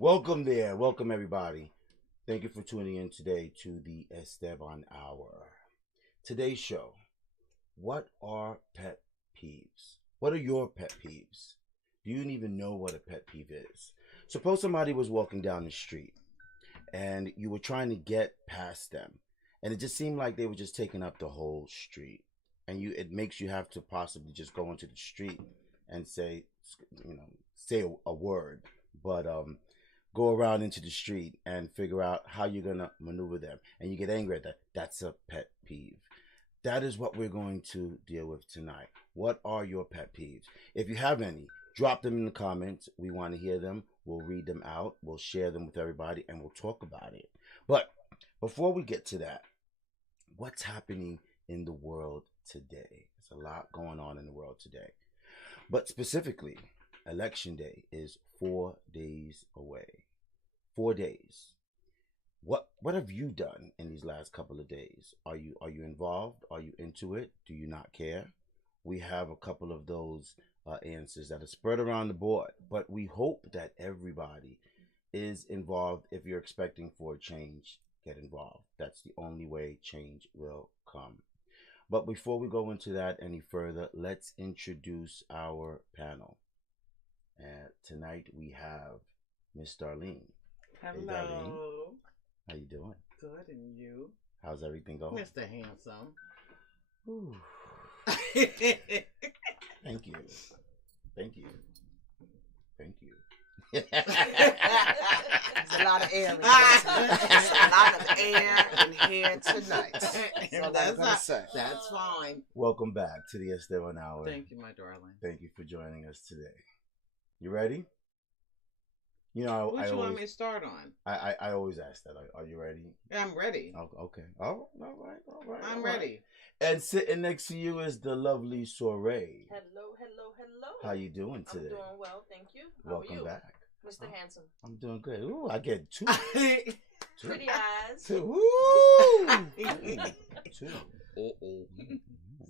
Welcome there. Welcome, everybody. Thank you for tuning in today to the Esteban Hour. Today's show, what are pet peeves? What are your pet peeves? Do you even know what a pet peeve is? Suppose somebody was walking down the street and you were trying to get past them, and it just seemed like they were just taking up the whole street. And it makes you have to possibly just go into the street and say, say a word. But go around into the street and figure out how you're going to maneuver them. And you get angry at that. That's a pet peeve. That is what we're going to deal with tonight. What are your pet peeves? If you have any, drop them in the comments. We want to hear them. We'll read them out. We'll share them with everybody, and we'll talk about it. But before we get to that, what's happening in the world today? There's a lot going on in the world today. But specifically, Election Day is 4 days away. 4 days. What have you done in these last couple of days? Are you involved? Are you into it? Do you not care? We have a couple of those answers that are spread around the board, but we hope that everybody is involved. If you're expecting for a change, get involved. That's the only way change will come. But before we go into that any further, let's introduce our panel. Tonight we have Miss Darlene. Hello. Hey, Darlene. How you doing? Good, and you? How's everything going? Mr. Handsome. Ooh. Thank you. Thank you. Thank you. There's a lot of air in this. There's a lot of air in here tonight. That's fine. Welcome back to the Esteban Hour. Thank you, my darling. Thank you for joining us today. You ready? You know, What you want me to start on? I always ask that. Are you ready? I'm ready. Oh, okay. All right. I'm ready. And sitting next to you is the lovely Soiree. Hello. How you doing today? I'm doing well, thank you. How Welcome are you, back. Mr. Handsome? I'm doing good. Ooh, I get two. Pretty eyes. Two. Woo! Two.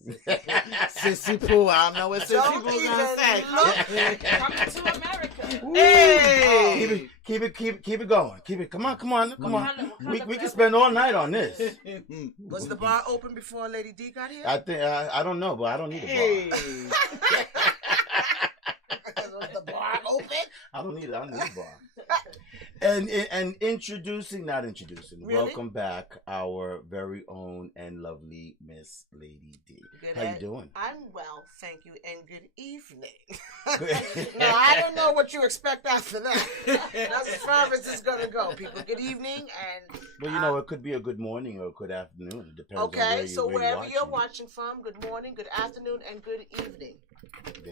Sissy Pooh. I don't know what Sissy Pooh gonna say. Coming to America. Hey! Keep it going. Come on. We can spend all night on this. Was the bar open before Lady D got here? I think I don't know, but I don't need a bar. Was the bar open? I don't need a bar. And not introducing. Really? Welcome back, our very own and lovely Miss Lady D. How you doing? I'm well, thank you, and good evening. Now, I don't know what you expect after that. That's as far as it's going to go, people. Good evening, and... Well, it could be a good morning or a good afternoon. It depends on where so wherever you're you're watching from, good morning, good afternoon, and good evening.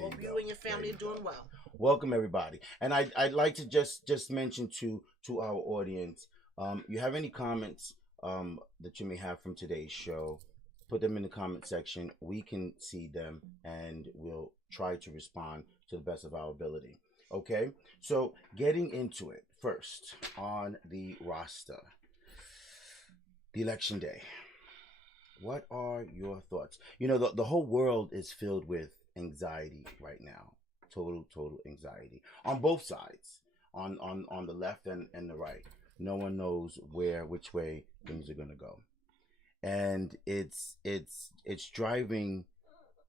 Hope you and your family are doing well. Welcome, everybody. And I'd like to just mention to our audience, you have any comments that you may have from today's show, put them in the comment section. We can see them, and we'll try to respond to the best of our ability. Okay? So, getting into it, first on the roster, the Election Day. What are your thoughts? The whole world is filled with anxiety right now. Total anxiety on both sides, on the left and the right. No one knows which way things are going to go, and it's driving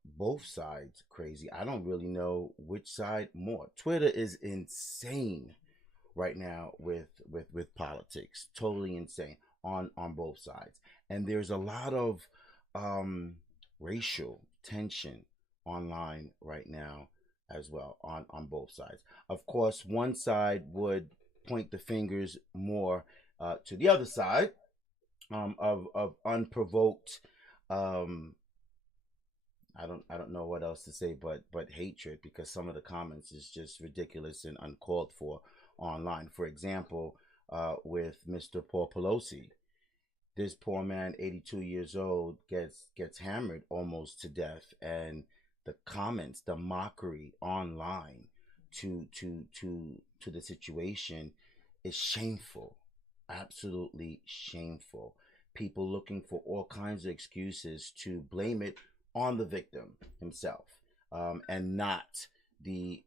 both sides crazy. I don't really know which side more. Twitter is insane right now with politics, totally insane on both sides, and there's a lot of racial tension online right now as well on both sides. Of course, one side would point the fingers more to the other side of unprovoked. I don't know what else to say, but hatred, because some of the comments is just ridiculous and uncalled for online. For example, with Mr. Paul Pelosi, this poor man, 82 years old, gets hammered almost to death, and the comments, the mockery online to the situation is shameful, absolutely shameful. People looking for all kinds of excuses to blame it on the victim himself, and not the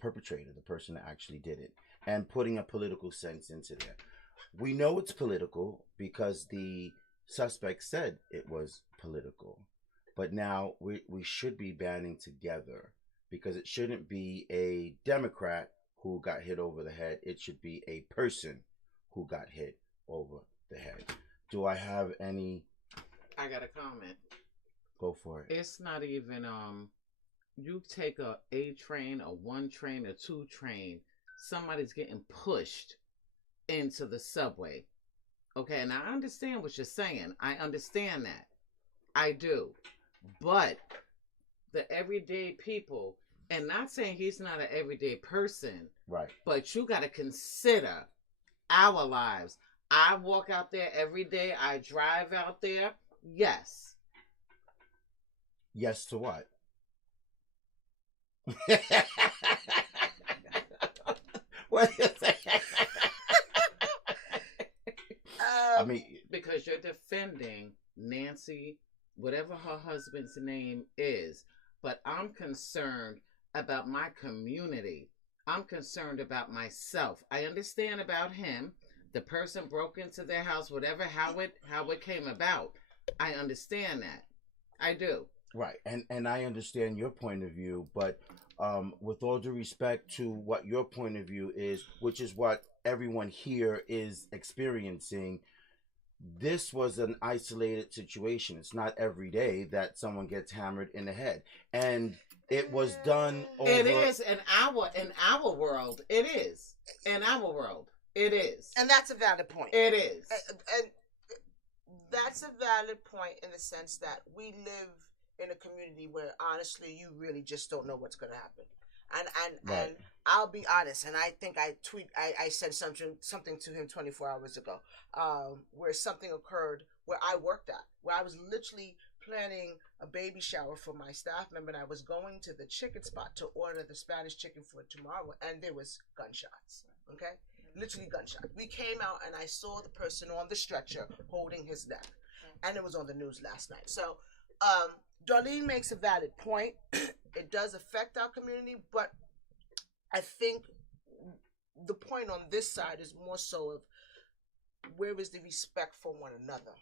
perpetrator, the person that actually did it, and putting a political sense into there. We know it's political because the suspect said it was political. But now we should be banding together because it shouldn't be a Democrat who got hit over the head. It should be a person who got hit over the head. Do I have any? I got a comment. Go for it. It's not even you take a train, a 1 train, a 2 train, somebody's getting pushed into the subway. Okay, and I understand what you're saying. I understand that. I do. But the everyday people, and not saying he's not an everyday person, right? But you got to consider our lives. I walk out there every day. I drive out there. Yes. Yes to what? What is it? I mean, because you're defending Nancy, whatever her husband's name is, but I'm concerned about my community. I'm concerned about myself. I understand about him. The person broke into their house, whatever, how it came about. I understand that. I do. Right, and I understand your point of view, but with all due respect to what your point of view is, which is what everyone here is experiencing, this was an isolated situation. It's not every day that someone gets hammered in the head, and it was done over. It is in our world. It is in our world. It is, and that's a valid point. It is, and that's a valid point in the sense that we live in a community where honestly you really just don't know what's going to happen. And I'll be honest, and I think I said something to him 24 hours ago, where something occurred where I worked at, where I was literally planning a baby shower for my staff member, and I was going to the chicken spot to order the Spanish chicken for tomorrow, and there was gunshots. Okay, literally gunshots. We came out, and I saw the person on the stretcher holding his neck, and it was on the news last night. So, Darlene makes a valid point. It does affect our community, but I think the point on this side is more so of where is the respect for one another,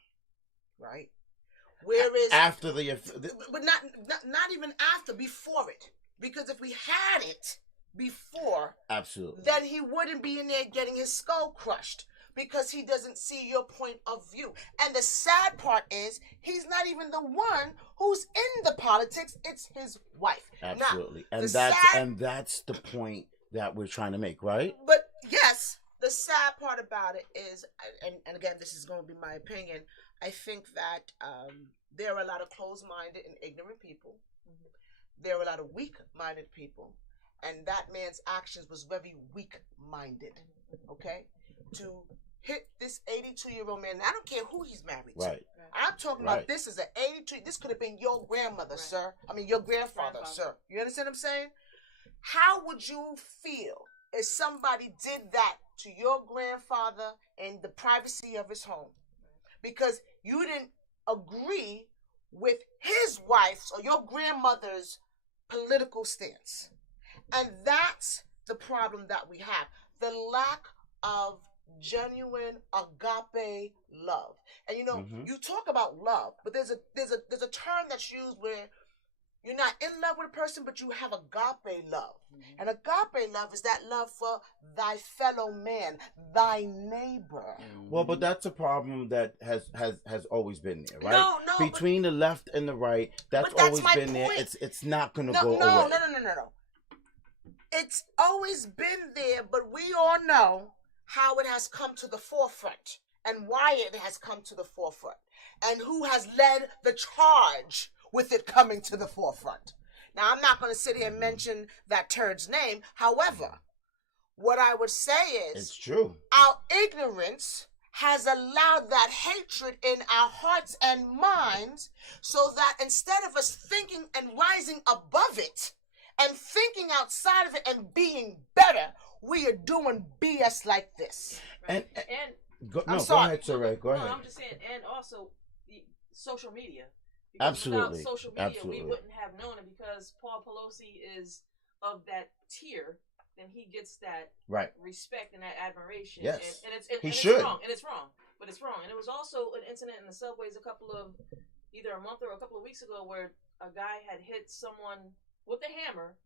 right? Where is after but not even after, before it, because if we had it before, absolutely, then he wouldn't be in there getting his skull crushed. Because he doesn't see your point of view. And the sad part is, he's not even the one who's in the politics. It's his wife. Absolutely. Now, and that's the point that we're trying to make, right? But yes, the sad part about it is, and again, this is going to be my opinion, I think that there are a lot of closed-minded and ignorant people. There are a lot of weak-minded people. And that man's actions was very weak-minded. Okay? To hit this 82-year-old man. I don't care who he's married to. Right. I'm talking about this is an 82. This could have been your grandmother, sir. I mean, your grandfather, sir. You understand what I'm saying? How would you feel if somebody did that to your grandfather in the privacy of his home? Because you didn't agree with his wife's or your grandmother's political stance. And that's the problem that we have. The lack of genuine agape love. And you know, you talk about love, but there's a term that's used where you're not in love with a person, but you have agape love. And agape love is that love for thy fellow man, thy neighbor. Well, but that's a problem that has always been there, right? No, between the left and the right, that's always been there. It's not going to go away. No. It's always been there, but we all know how it has come to the forefront and why it has come to the forefront and who has led the charge with it coming to the forefront. Now, I'm not going to sit here and mention that turd's name. However, what I would say is, it's true. Our ignorance has allowed that hatred in our hearts and minds so that instead of us thinking and rising above it and thinking outside of it and being better, we are doing BS like this. Right. Go ahead, Saray. Go ahead. I'm just saying, and also the social media. Because Absolutely. without social media, Absolutely. we wouldn't have known it because Paul Pelosi is of that tier, then he gets that Right. respect and that admiration. Yes. And it's He and should. It's wrong. And it's wrong. But it's wrong. And it was also an incident in the subways either a month or a couple of weeks ago where a guy had hit someone with a hammer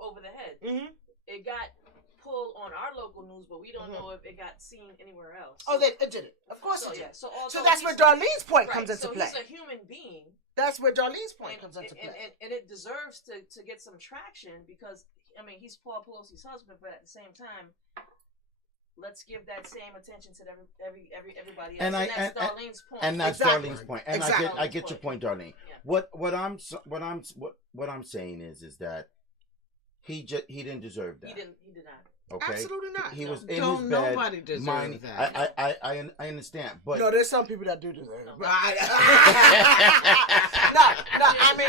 over the head. It got pulled on our local news, but we don't know if it got seen anywhere else. Oh, they did it. Of course So, it did. yeah. So that's where Darlene's point right, comes into play. He's a human being. That's where Darlene's point comes into play. And it deserves to get some traction because, I mean, he's Paul Pelosi's husband, but at the same time, let's give that same attention to everybody else. And that's Darlene's point. And that's Darlene's point. And exactly. I get your point, Darlene. Yeah. What I'm saying is that he didn't deserve that. He did not. Okay? Absolutely not. He was in Don't his bed. nobody deserve that. I understand, but No, there's some people that do deserve it. No. No, I mean,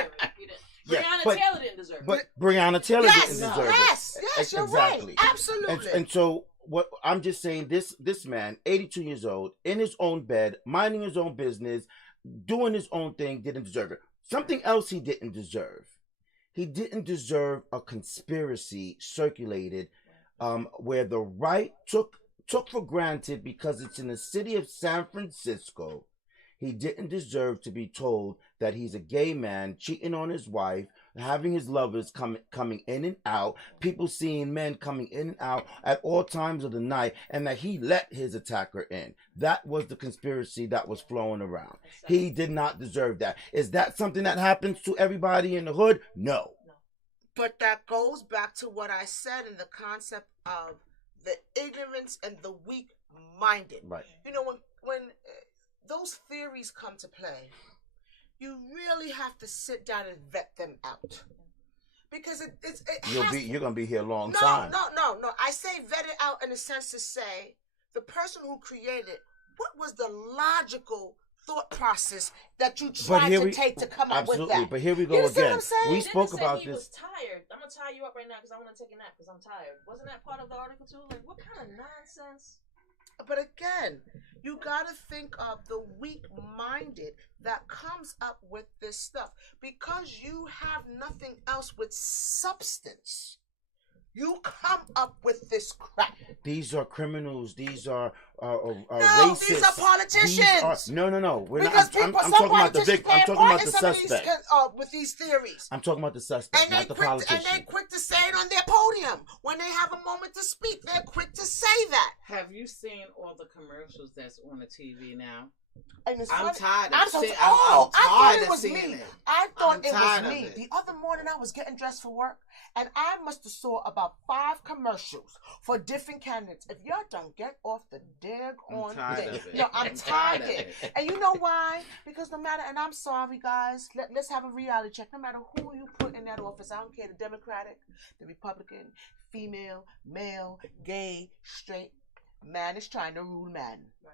Breonna Taylor didn't deserve it. But Breonna Taylor yes, didn't deserve yes, it. yes, you're Exactly. right. Absolutely. And so what I'm just saying, this man, 82 years old, in his own bed, minding his own business, doing his own thing, didn't deserve it. Something else he didn't deserve. He didn't deserve a conspiracy circulated where the right took for granted because it's in the city of San Francisco. He didn't deserve to be told that he's a gay man cheating on his wife, having his lovers coming in and out, people seeing men coming in and out at all times of the night, and that he let his attacker in. That was the conspiracy that was flowing around. He did not deserve that. Is that something that happens to everybody in the hood? No. But that goes back to what I said in the concept of the ignorance and the weak-minded. Right. You know, when those theories come to play, you really have to sit down and vet them out. Because You're gonna be here a long no, time. No. I say vet it out in a sense to say the person who created what was the logical thought process that you tried to take to come up with that. Absolutely, but here we go You see what again. I'm saying? We Didn't spoke say about he this. was tired. I'm gonna tie you up right now because I want to take a nap because I'm tired. Wasn't that part of the article too? Like, what kind of nonsense? But again, you got to think of the weak-minded that comes up with this stuff. Because you have nothing else with substance, you come up with this crap. These are criminals. These are No, racists. these are politicians. No. Because I'm some talking about the politicians victim. I'm play a talking part about in the some of these, suspect. with these theories. I'm talking about the suspect, not the politician. And they're quick to say it on their podium. When they have a moment to speak, they're quick to say that. Have you seen all the commercials that's on the TV now? And it's I'm funny. tired I'm of so seeing. I I'm thought tired it of was seeing me. it. I thought I'm it tired was of me. it. The other morning I was getting dressed for work, and I must have saw about 5 commercials for different candidates. If y'all don't get off the daggone tired thing, of it. no, I'm I'm tired tired of of it. it. And you know why? Because no matter, and I'm sorry guys, let's have a reality check. No matter who you put in that office, I don't care, the Democratic, the Republican, female, male, gay, straight, man is trying to rule man. Right.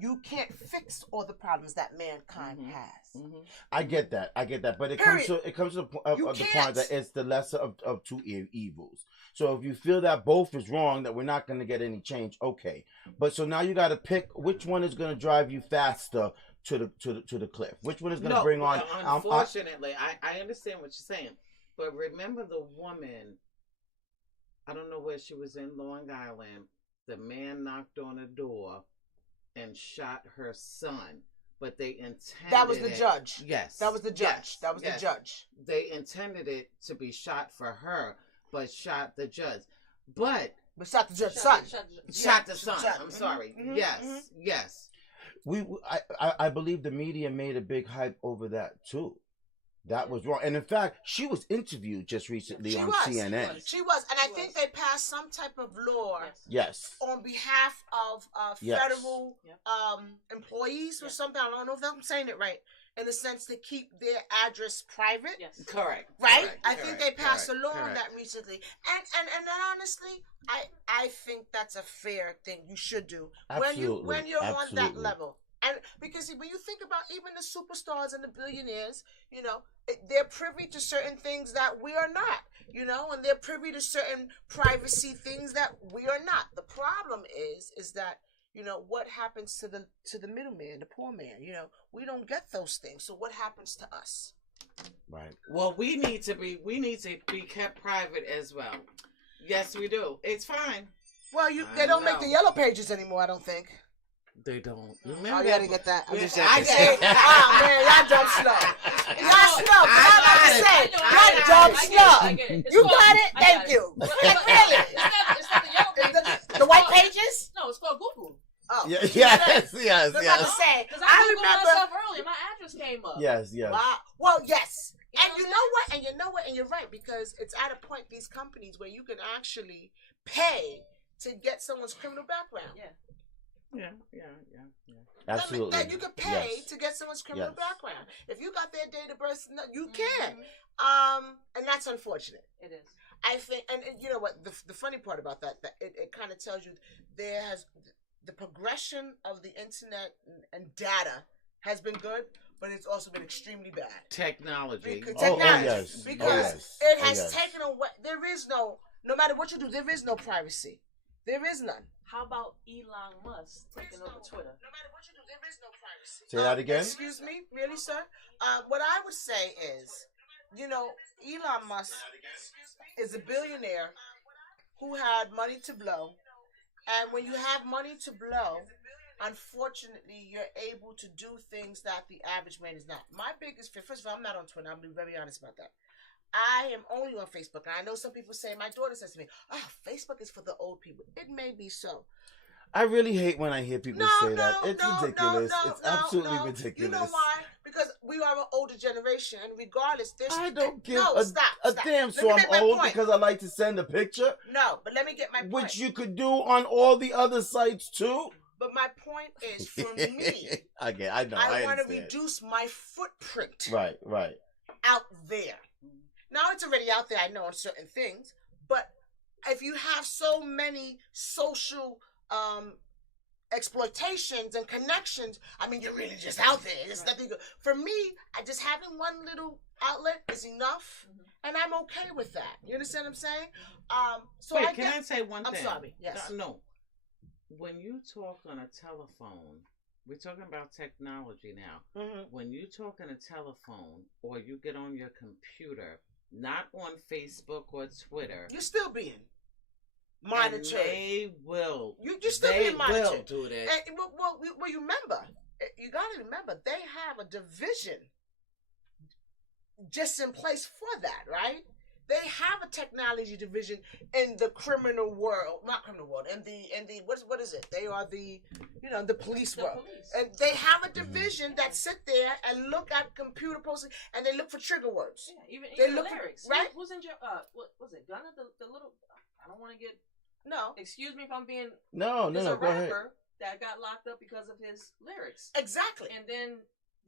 You can't fix all the problems that mankind has. I get that, but it Period. comes to the point You of the can't. point that it's the lesser of two evils. So if you feel that both is wrong, that we're not going to get any change, okay. But so now you got to pick which one is going to drive you faster to the cliff. Which one is going to bring on? Unfortunately, I understand what you're saying, but remember the woman. I don't know where she was in Long Island. The man knocked on a door and shot her son, but they intended That was the judge. Yes, That was the judge. yes, That was yes. the judge. They intended it to be shot for her, but shot the judge. But But shot the judge's son. shot the son. Shot- I'm sorry. mhm, Yes, mhm. yes. I believe the media made a big hype over that too. That was wrong. And in fact, she was interviewed just recently on CNN. She was. And I think they passed some type of law Yes. on behalf of Yes. federal employees or something. I don't know if I'm saying it right. In the sense to keep their address private. Yes. Correct. Right? Correct, I think correct, they passed a correct, law on correct. that recently. And then honestly, I think that's a fair thing you should do. Absolutely. When you're on that Absolutely. level. And because when you think about even the superstars and the billionaires, you know, they're privy to certain things that we are not, you know, and they're privy to certain privacy things that we are not. The problem is that, you know, what happens to the middleman, the poor man, you know, we don't get those things. So what happens to us? Right. Well, we need to be kept private as well. Yes, we do. It's fine. Well, they don't make the yellow pages anymore, I don't think. They don't. Oh, you gotta get that. I'm just I joking. get it. Oh, man, y'all dumb slow. Y'all slow. Y'all dumb slow. You got it? Thank you. Like, really? It's not the yellow pages. The white pages? No, it's called Google. Oh. Yes. I was about to say, Because I Googled remember. myself earlier. My address came up. Yes. Wow. Well, yes. You And you know what? And you know what? And you're right, because it's at a point, these companies, where you can actually pay to get someone's criminal background. Yeah. Absolutely. That you can pay Yes. to get someone's criminal Yes. background. If you got their date of birth, you can. Mm-hmm. And that's unfortunate. It is. I think, and you know what? The funny part about that it kind of tells you the progression of the internet and data has been good, but it's also been extremely bad. Technology. Because it has yes. taken away. There is no matter what you do, there is no privacy. There is none. How about Elon Musk taking over Twitter? No matter what you do, there is no privacy. Say that again? Excuse me? Really, sir? What I would say is, Elon Musk is a billionaire who had money to blow. And when you have money to blow, unfortunately, you're able to do things that the average man is not. My biggest fear, first of all, I'm not on Twitter. I'm being very honest about that. I am only on Facebook. And I know some people say, my daughter says to me, Facebook is for the old people. It may be so. I really hate when I hear people say that. It's ridiculous. It's absolutely ridiculous. You know why? Because we are an older generation, and regardless, I don't give stop. damn. So I'm old because I like to send a picture. No, but let me get my point. Which you could do on all the other sites too. But my point is, for me, I know. I want to reduce my footprint. Right. Out there. Now it's already out there, I know, on certain things. But if you have so many social exploitations and connections, I mean, you're really just out there. There's nothing good. For me, just having one little outlet is enough, and I'm okay with that. You understand what I'm saying? Wait, can I say one thing? I'm sorry. Yes. No. When you talk on a telephone, we're talking about technology now. Mm-hmm. When you talk on a telephone or you get on your computer, not on Facebook or Twitter, You're still being monitored. They will. You're still being monitored. They will do that. And, well, you remember, you got to remember, they have a division just in place for that, right? They have a technology division in the criminal world, not criminal world, in the what is it? They are the police world, and they have a division that sit there and look at computer postings and they look for trigger words. Yeah, even they the look lyrics. For, right? Who's in your what was it? Gunna, the little. I don't want to get. No. Excuse me if I'm being. No. There's a Go ahead. rapper that got locked up because of his lyrics. Exactly. And then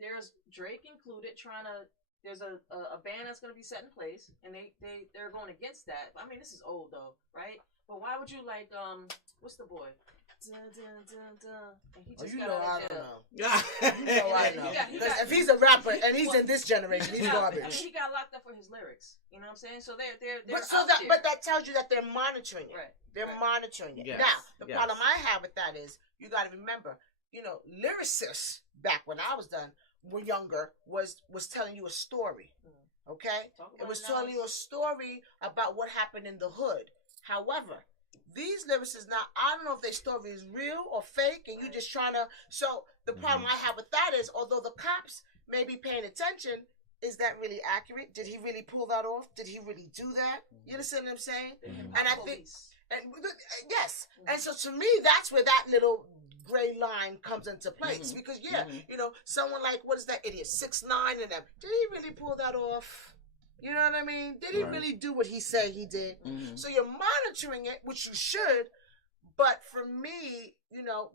there's Drake included trying to. There's a ban that's going to be set in place, and they're going against that. I mean, this is old though, right? But why would you like what's the boy? Dun, dun, dun, dun. And he just got out of jail. I know. If he's a rapper and he's in this generation, he's garbage. He got locked up for his lyrics. You know what I'm saying? So they're but that tells you that they're monitoring it. Right. They're monitoring it. Yes. Now, the problem I have with that is you got to remember, lyricists back when I was done. Were younger was telling you a story, okay? It was telling you a story about what happened in the hood. However, these lyricists now, I don't know if their story is real or fake, and you just trying to. So the problem I have with that is, although the cops may be paying attention, is that really accurate? Did he really pull that off? Did he really do that? You understand what I'm saying? And I think, yes, and so to me, that's where that little gray line comes into place because someone like, what is that idiot 6ix9ine and them, did he really pull that off? You know what I mean? Did he really do what he said he did? So you're monitoring it, which you should, but for me,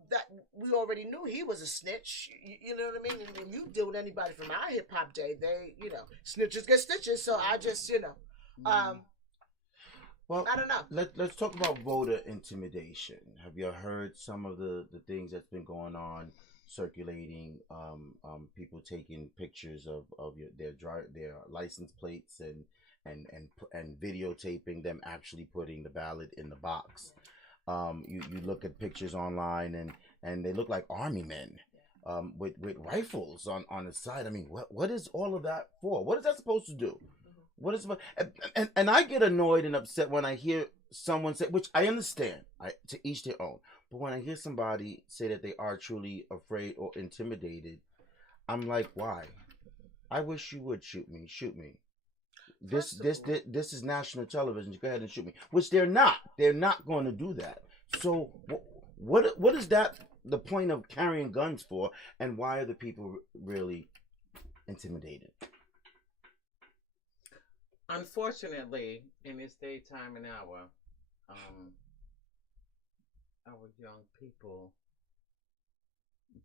that we already knew he was a snitch. You know what I mean? And you deal with anybody from our hip hop day, they snitches get stitches. So I just well, I don't know. Let's talk about voter intimidation. Have you heard some of the things that's been going on, circulating? People taking pictures of their license plates and videotaping them actually putting the ballot in the box. You look at pictures online and they look like army men. with rifles on the side. I mean, what is all of that for? What is that supposed to do? What is and I get annoyed and upset when I hear someone say, which I understand, to each their own. But when I hear somebody say that they are truly afraid or intimidated, I'm like, why? I wish you would shoot me. Shoot me. This is national television. Go ahead and shoot me. Which they're not. They're not going to do that. So what is that the point of carrying guns for? And why are the people really intimidated? Unfortunately, in this daytime and hour, our young people,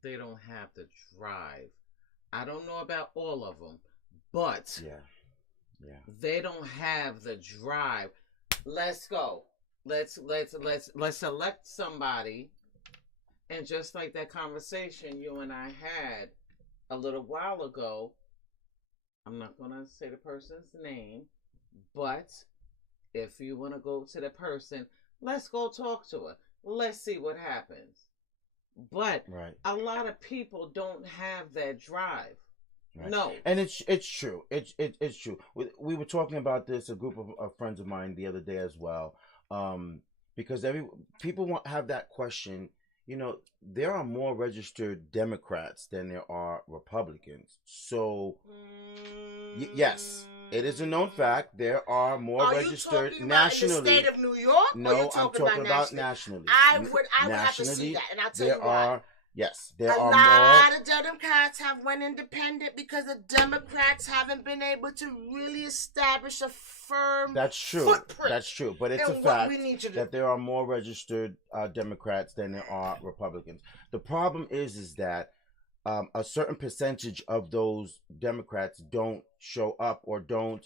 they don't have the drive. I don't know about all of them, but they don't have the drive. Let's go. Let's select somebody, and just like that conversation you and I had a little while ago, I'm not gonna say the person's name, but if you want to go to the person, let's go talk to her. Let's see what happens. But a lot of people don't have that drive. Right. No, and it's true. It's true. We were talking about this, a group of friends of mine, the other day as well, because people have that question. You know, there are more registered Democrats than there are Republicans. So, yes, it is a known fact. There are more registered nationally. In the state of New York? No, I'm talking about nationally. I would have to see that, and I'll tell you why. Yes, there are more. A lot of Democrats have went independent because the Democrats haven't been able to really establish a firm footprint. That's true. But it's a fact that there are more registered Democrats than there are Republicans. The problem is that a certain percentage of those Democrats don't show up or don't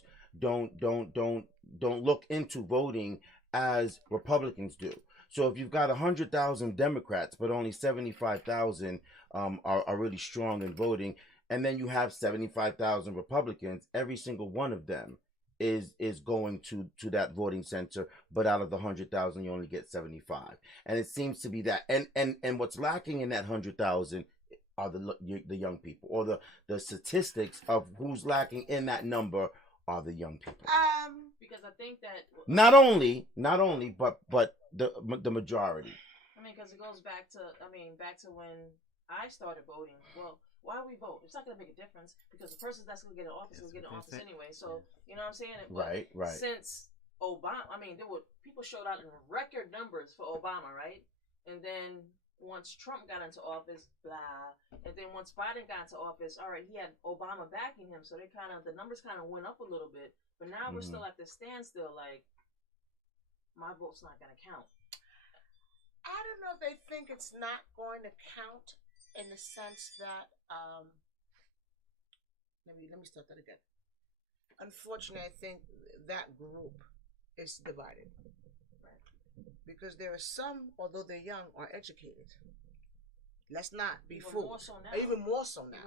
look into voting as Republicans do. So if you've got 100,000 Democrats, but only 75,000 are really strong in voting, and then you have 75,000 Republicans, every single one of them is going to that voting center, but out of the 100,000, you only get 75. And it seems to be that. And what's lacking in that 100,000 are the young people, or the statistics of who's lacking in that number are the young people. Because I think that not only, but the majority. I mean, because it goes back to when I started voting. Well, why do we vote? It's not going to make a difference because the person that's going to get in office will get in office anyway. So you know what I'm saying? Right. Since Obama, I mean, people showed out in record numbers for Obama, right? And then once Trump got into office, blah, and then once Biden got into office, all right, he had Obama backing him, so the numbers kind of went up a little bit. But now we're still at the standstill, like, my vote's not going to count. I don't know if they think it's not going to count in the sense that, let me start that again. Unfortunately, I think that group is divided. Because there are some, although they're young, are educated. Let's not be fooled. Even more so now.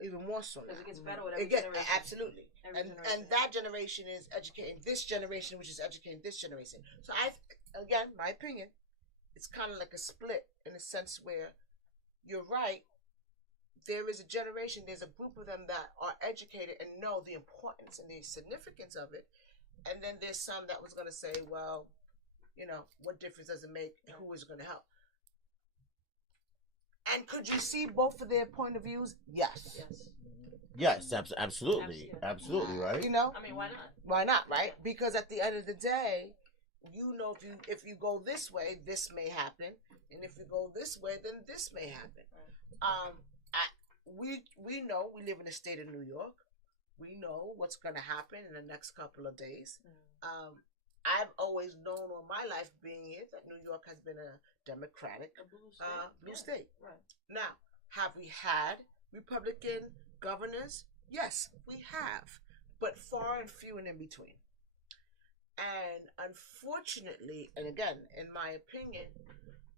Because it gets better with every generation. Absolutely. And that generation is educating this generation, which is educating this generation. So again, my opinion, it's kind of like a split in a sense where you're right. There is a generation, there's a group of them that are educated and know the importance and the significance of it. And then there's some that was going to say, well, you know, what difference does it make? Who is going to help? And could you see both of their point of views? Yes. Yes, absolutely, right? You know, I mean, why not? Why not, right? Because at the end of the day, you know, if you go this way, this may happen, and if you go this way, then this may happen. We know we live in the state of New York. We know what's going to happen in the next couple of days. I've always known all my life being here that New York has been a democratic blue state. Right. Now, have we had Republican governors? Yes, we have, but far and few and in between. And unfortunately, and again, in my opinion,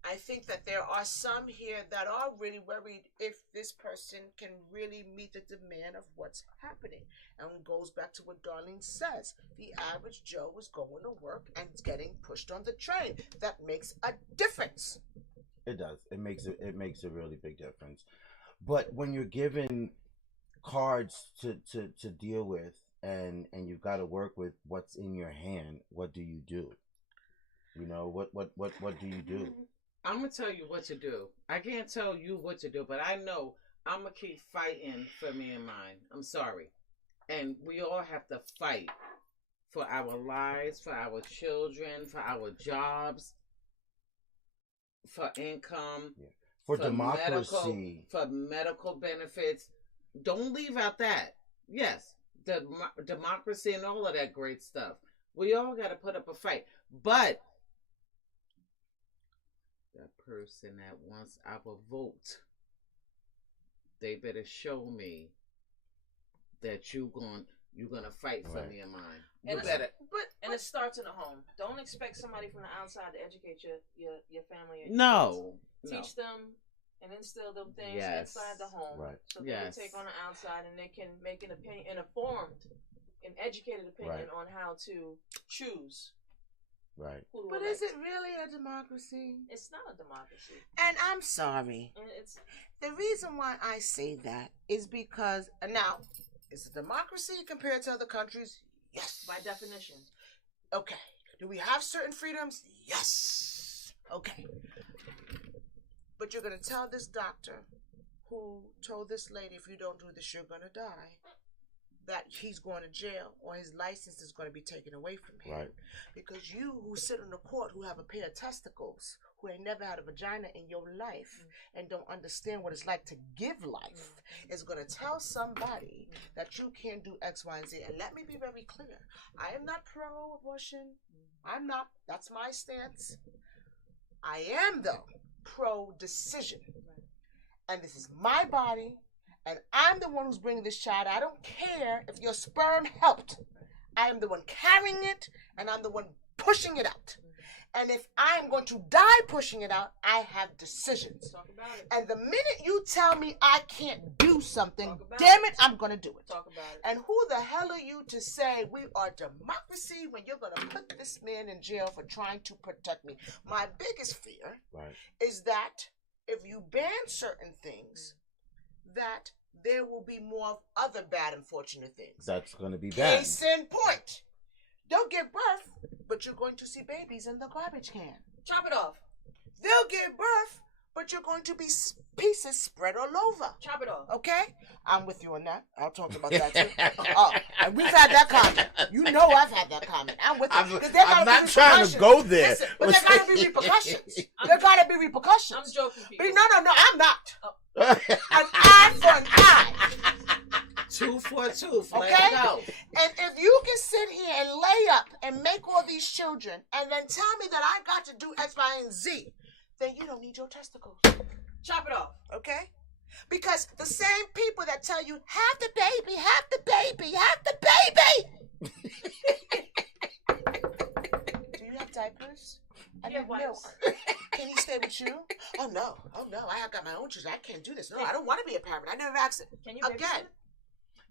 I think that there are some here that are really worried if this person can really meet the demand of what's happening. And it goes back to what Darlene says. The average Joe is going to work and getting pushed on the train. That makes a difference. It does. It makes a really big difference. But when you're given cards to deal with, and you've got to work with what's in your hand, what do you do? You know, what do you do? I'm gonna tell you what to do. I can't tell you what to do, but I know I'm gonna keep fighting for me and mine. I'm sorry, and we all have to fight for our lives, for our children, for our jobs, for income, Yeah. For democracy, for medical benefits. Don't leave out that. Yes, the democracy and all of that great stuff. We all got to put up a fight, but the person that wants our vote, they better show me that you're gonna fight for Right. me and mine. And You better. And it starts in the home. Don't expect somebody from the outside to educate your family. And your No. kids. Teach them and instill them things Yes. inside the home, Right. so they Yes. can take on the outside and they can make an opinion, an informed, an educated opinion Right. on how to choose right? who to But elect. is it really a democracy? It's not a democracy. And I'm sorry. And it's The reason why I say that is because now, is it democracy compared to other countries? Yes. by definition. Okay. Do we have certain freedoms? Yes. Okay. But you're going to tell this doctor who told this lady, if you don't do this, you're going to die, that he's going to jail or his license is going to be taken away from him. Right. Because you who sit in the court who have a pair of testicles, who ain't never had a vagina in your life and don't understand what it's like to give life, is going to tell somebody that you can't do X, Y, and Z. And let me be very clear. I am not pro-abortion. I'm not. That's my stance. I am, though, pro-decision. And this is my body, and I'm the one who's bringing this child. I don't care if your sperm helped. I am the one carrying it, and I'm the one pushing it out. And if I'm going to die pushing it out, I have decisions. Talk about it. And the minute you tell me I can't do something, Talk about damn it. it, I'm going to do it. Talk about it. And who the hell are you to say we are democracy when you're going to put this man in jail for trying to protect me? My biggest fear Right. is that if you ban certain things, that there will be more of other bad, unfortunate things. That's going to be bad. Case in point. They'll give birth, but you're going to see babies in the garbage can. Chop it off. They'll give birth, but you're going to be pieces spread all over. Chop it off. Okay? I'm with you on that. I'll talk about that too. Oh, and we've had that comment. You know I've had that comment. I'm with you. 'Cause there I'm gotta be not trying to go there. Listen, but there gotta be repercussions. There gotta be repercussions. I'm joking, people. No, I'm not. An eye for an eye. Tooth for a tooth. Let Okay? it go. And if you can sit here and lay up and make all these children and then tell me that I got to do X, Y, and Z, then you don't need your testicles. Chop it off. Okay? Because the same people that tell you, have the baby, have the baby, have the baby. Do you have diapers? I Yeah, need wipes. milk. Can he stay with you? Oh no. I have got my own children. I can't do this. No, I don't want to be a parent. I never asked it. Can you Again.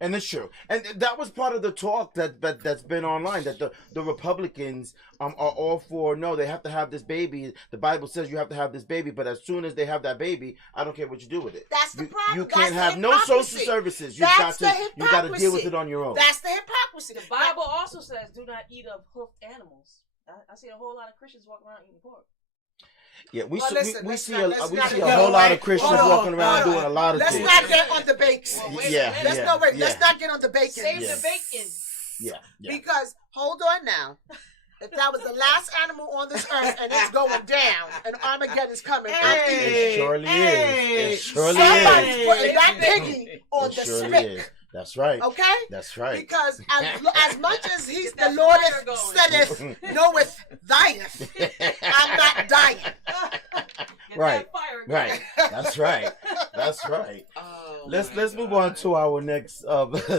And it's true. And that was part of the talk that's been online, that the Republicans are all for, no, they have to have this baby. The Bible says you have to have this baby, but as soon as they have that baby, I don't care what you do with it. That's the problem. You That's can't the have no hypocrisy. social services. That's You got to deal with hypocrisy. it on your own. That's the hypocrisy. The Bible also says, "Do not eat of hoofed animals." I see a whole lot of Christians walking around eating pork. Yeah, we Well, see, listen, we let's see not- a let's we not- see a no, whole lot wait, of Christians hold on, walking around hold on. doing a lot of Let's things. not get on the bacon. Well, wait a Yeah, minute. Let's yeah, no wait. yeah. Let's not get on the bacon. Save Yeah. the bacon. Yeah, yeah. Because hold on now. If that was the last animal on this earth and it's going down and Armageddon's coming, I'm eating It it. surely is. It surely Somebody's is. putting that piggy on It the surely spit. is. That's right. Okay? That's right. Because as much as he's Get the that Lord fire going. saideth, knoweth, thieth, I'm not dying. Get Right. that fire going. Right. That's right. That's right. Oh, Let's my move God. on to our next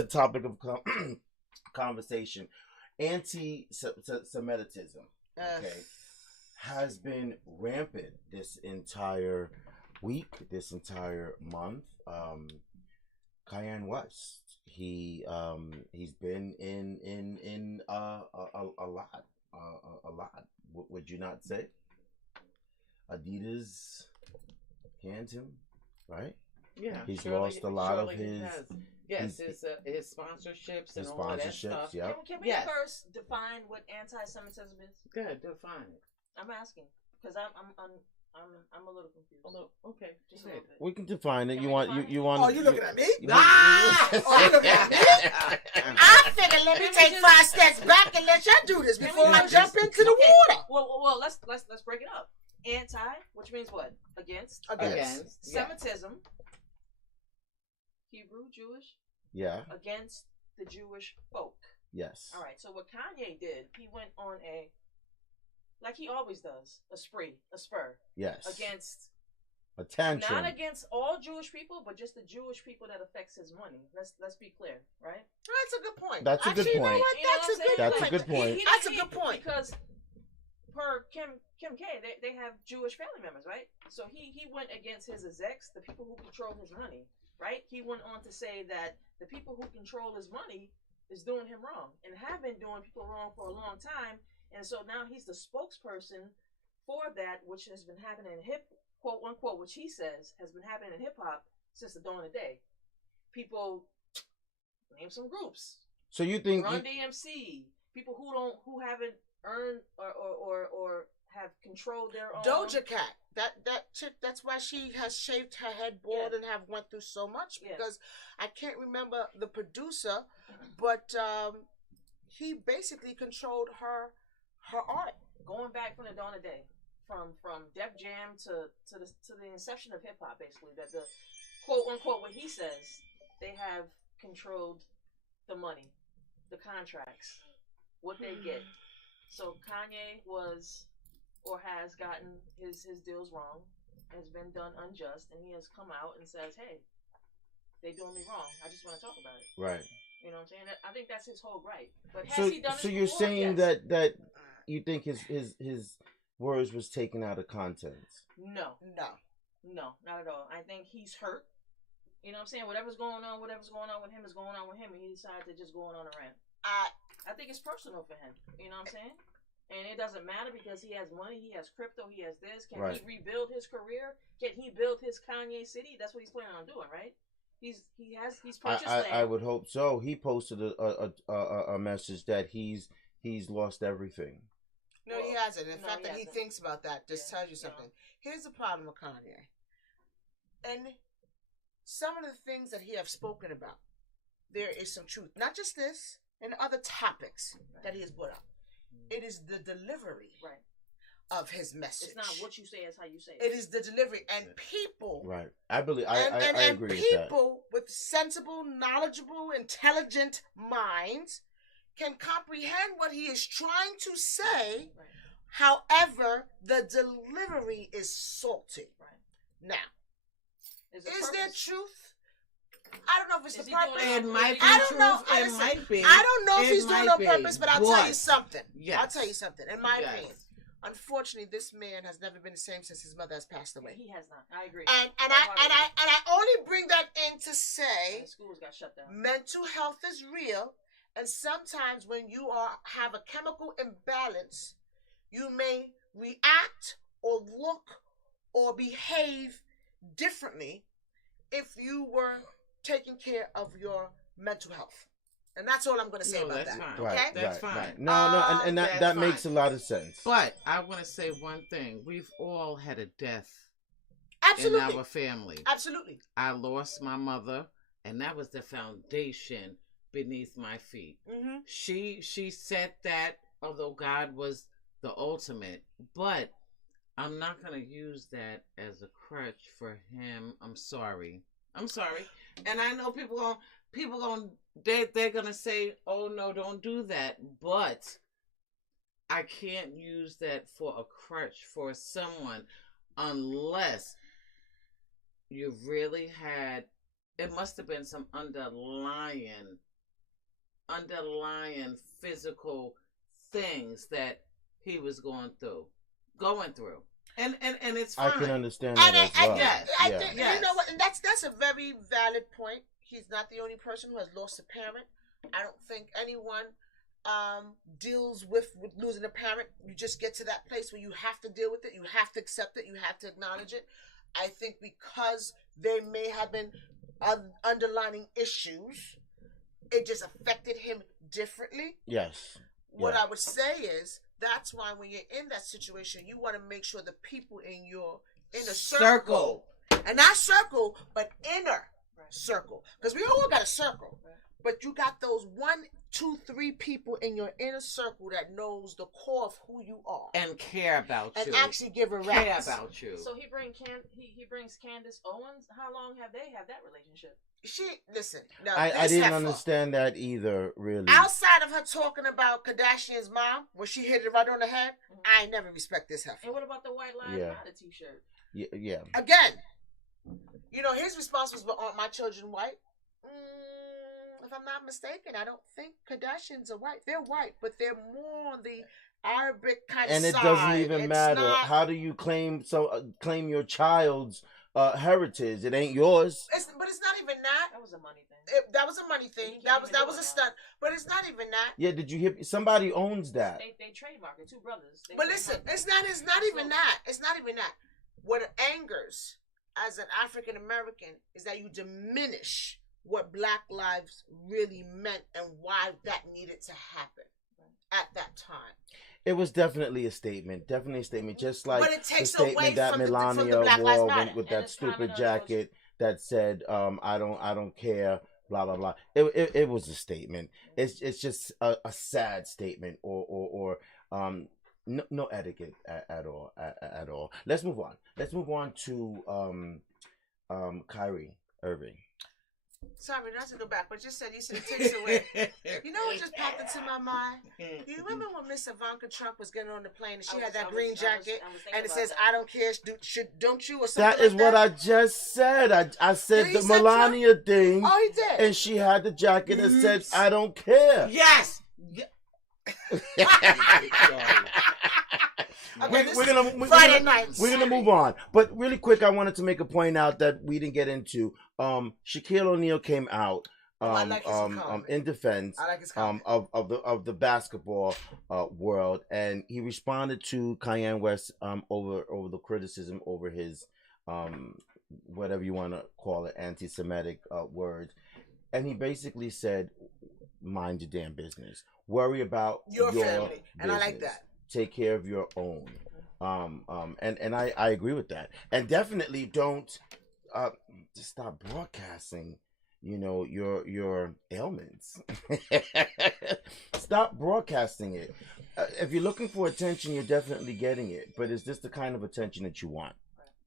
topic of conversation. Anti-Semitism, okay, has been rampant this entire week, this entire month. Kanye West, he's been in a lot. Would you not say? Adidas canned him, right? Yeah, He's lost a lot of he his. has. Yes, his sponsorships and all of that stuff. Yeah. Can we Yes. first define what anti-Semitism is? Good, define it. I'm asking because I'm a little confused. A little, okay, Just a say little it. bit. We can define it. Can You we want define you it? want. Oh, you looking at me? you- Ah! Oh, you looking at me? I figured let me Let me take just- 5 steps back and let y'all do this Can we before I just- jump into the Okay. water. Well, let's break it up. Anti, which means what? Against. Against. Yeah. Semitism. Hebrew, Jewish. Yeah. Against the Jewish folk. Yes. All right. So what Kanye did, he went on like he always does, a spur Yes. against. A tantrum. Not against all Jewish people, but just the Jewish people that affects his money. Let's be clear, right? That's a good point. That's a good Actually, point. You know what? You know That's what a I'm good saying? That's a point. good point. That's a good point. Because per Kim K, they have Jewish family members, right? So he went against his execs, the people who control his money, right? He went on to say that the people who control his money is doing him wrong and have been doing people wrong for a long time. And so now he's the spokesperson for that, which has been happening in quote unquote, which he says has been happening in hip hop since the dawn of the day. People name some groups. So you think Run DMC, people who haven't earned or have controlled their own. Doja Cat. That chick. That's why she has shaved her head bald and have went through so much because I can't remember the producer, but he basically controlled her art. Going back from the dawn of day, from Def Jam to the inception of hip hop, basically that the quote unquote what he says they have controlled the money, the contracts, what they get. So Kanye was or has gotten his deals wrong, has been done unjust, and he has come out and says, "Hey, they doing me wrong. I just want to talk about it." right? You know what I'm saying? I think that's his whole gripe. But has So he done so it you're before? saying Yes. that you think his words was taken out of context? No, not at all. I think he's hurt. You know what I'm saying? Whatever's going on with him is going on with him, and he decided to just go on a rant. I think it's personal for him. You know what I'm saying? And it doesn't matter because he has money, he has crypto, he has this. Can Right. he rebuild his career? Can he build his Kanye City? That's what he's planning on doing, right? He's purchased land. I would hope so. He posted a message that he's lost everything. No, Well, he hasn't. The no, fact he that he hasn't. thinks about that just tells you Yeah. something. Here's the problem with Kanye. And some of the things that he have spoken about, there is some truth. Not just this, and other topics that he has brought up. It is the delivery Right. of his message. It's not what you say, it's how you say it. It is the delivery. And people... Right. I believe. I and agree with that. people with sensible, knowledgeable, intelligent minds can comprehend what he is trying to say. Right. However, the delivery is salty. Right. Now, Is is there truth? I don't know if it's Is the he doing purpose. It might be I don't know. truth. It Listen, might be. I don't know if It he's doing might on be. purpose, but I'll tell you But- something. Yes. I'll tell you something. In my Yes. opinion, unfortunately, this man has never been the same since his mother has passed away. He has not. I agree. And I only bring that in to say And schools got shut down. mental health is real, and sometimes when you have a chemical imbalance, you may react or look or behave differently if you were taking care of your mental health. And that's all I'm going to say No, about that's that. fine. Right. Okay? That's right, fine. Right. No, and that That's makes a fine. lot of sense. But I want to say one thing. We've all had a death Absolutely. in our family. Absolutely. I lost my mother, and that was the foundation beneath my feet. Mm-hmm. She said that, although God was the ultimate, but I'm not going to use that as a crutch for him. I'm sorry. And I know they're going to say, "Oh no, don't do that." But I can't use that for a crutch for someone unless you really had, it must have been some underlying physical things that he was going through. And it's fine. I can understand that as well. I Yeah. think Yes. you know what, and that's a very valid point. He's not the only person who has lost a parent. I don't think anyone deals with losing a parent. You just get to that place where you have to deal with it. You have to accept it. You have to acknowledge it. I think because they may have been underlining issues, it just affected him differently. Yes. What Yeah. I would say is that's why when you're in that situation, you want to make sure the people in your inner circle, and not circle, but inner circle, because we all got a circle, but you got those 1, 2, 3 people in your inner circle that knows the core of who you are and care about you, and actually give a care rap about you. So he brings Candace Owens. How long have they had that relationship? Listen. Now, I didn't understand that either, really. Outside of her talking about Kardashian's mom when she hit it right on the head, I never respect this heifer. And what about the White Lives Matter T-shirt? Yeah. Again, his response was, "Aren't my children white?" If I'm not mistaken, I don't think Kardashians are white. They're white, but they're more on the Arabic kind of side. And it doesn't even matter. How do you claim your child's heritage? It ain't yours. But it's not even that. That was a money thing. That was a money thing. That was a stunt. But it's not even that. Yeah, did you hear? Somebody owns that. They trademarked it. 2 brothers. But listen, it's not even that. It's not even that. What angers as an African American is that you diminish what Black lives really meant and why that needed to happen at that time. It was definitely a statement. Just like the statement that from Melania the Black Lives wore Matter. with that stupid jacket that said, "I don't care." Blah blah blah. It was a statement. It's just a sad statement or no etiquette at all. Let's move on. Let's move on to Kyrie Irving. Sorry, not to go back, but you said it takes away. You know what just popped into my mind? Do you remember when Miss Ivanka Trump was getting on the plane and she had that green jacket and it says, that. "I don't care, don't you?" or something That is what I just said. I said the Melania thing. Oh, he did. And she had the jacket that said, "I don't care." Yes. We're gonna move on, but really quick, I wanted to make a point out that we didn't get into. Shaquille O'Neal came out in defense of the basketball world, and he responded to Kanye West over the criticism over his whatever you want to call it, anti-Semitic words, and he basically said, "Mind your damn business. Worry about your family," business. and I like that. Take care of your own. And I agree with that. And definitely don't just stop broadcasting, your ailments. Stop broadcasting it. If you're looking for attention, you're definitely getting it. But is this the kind of attention that you want?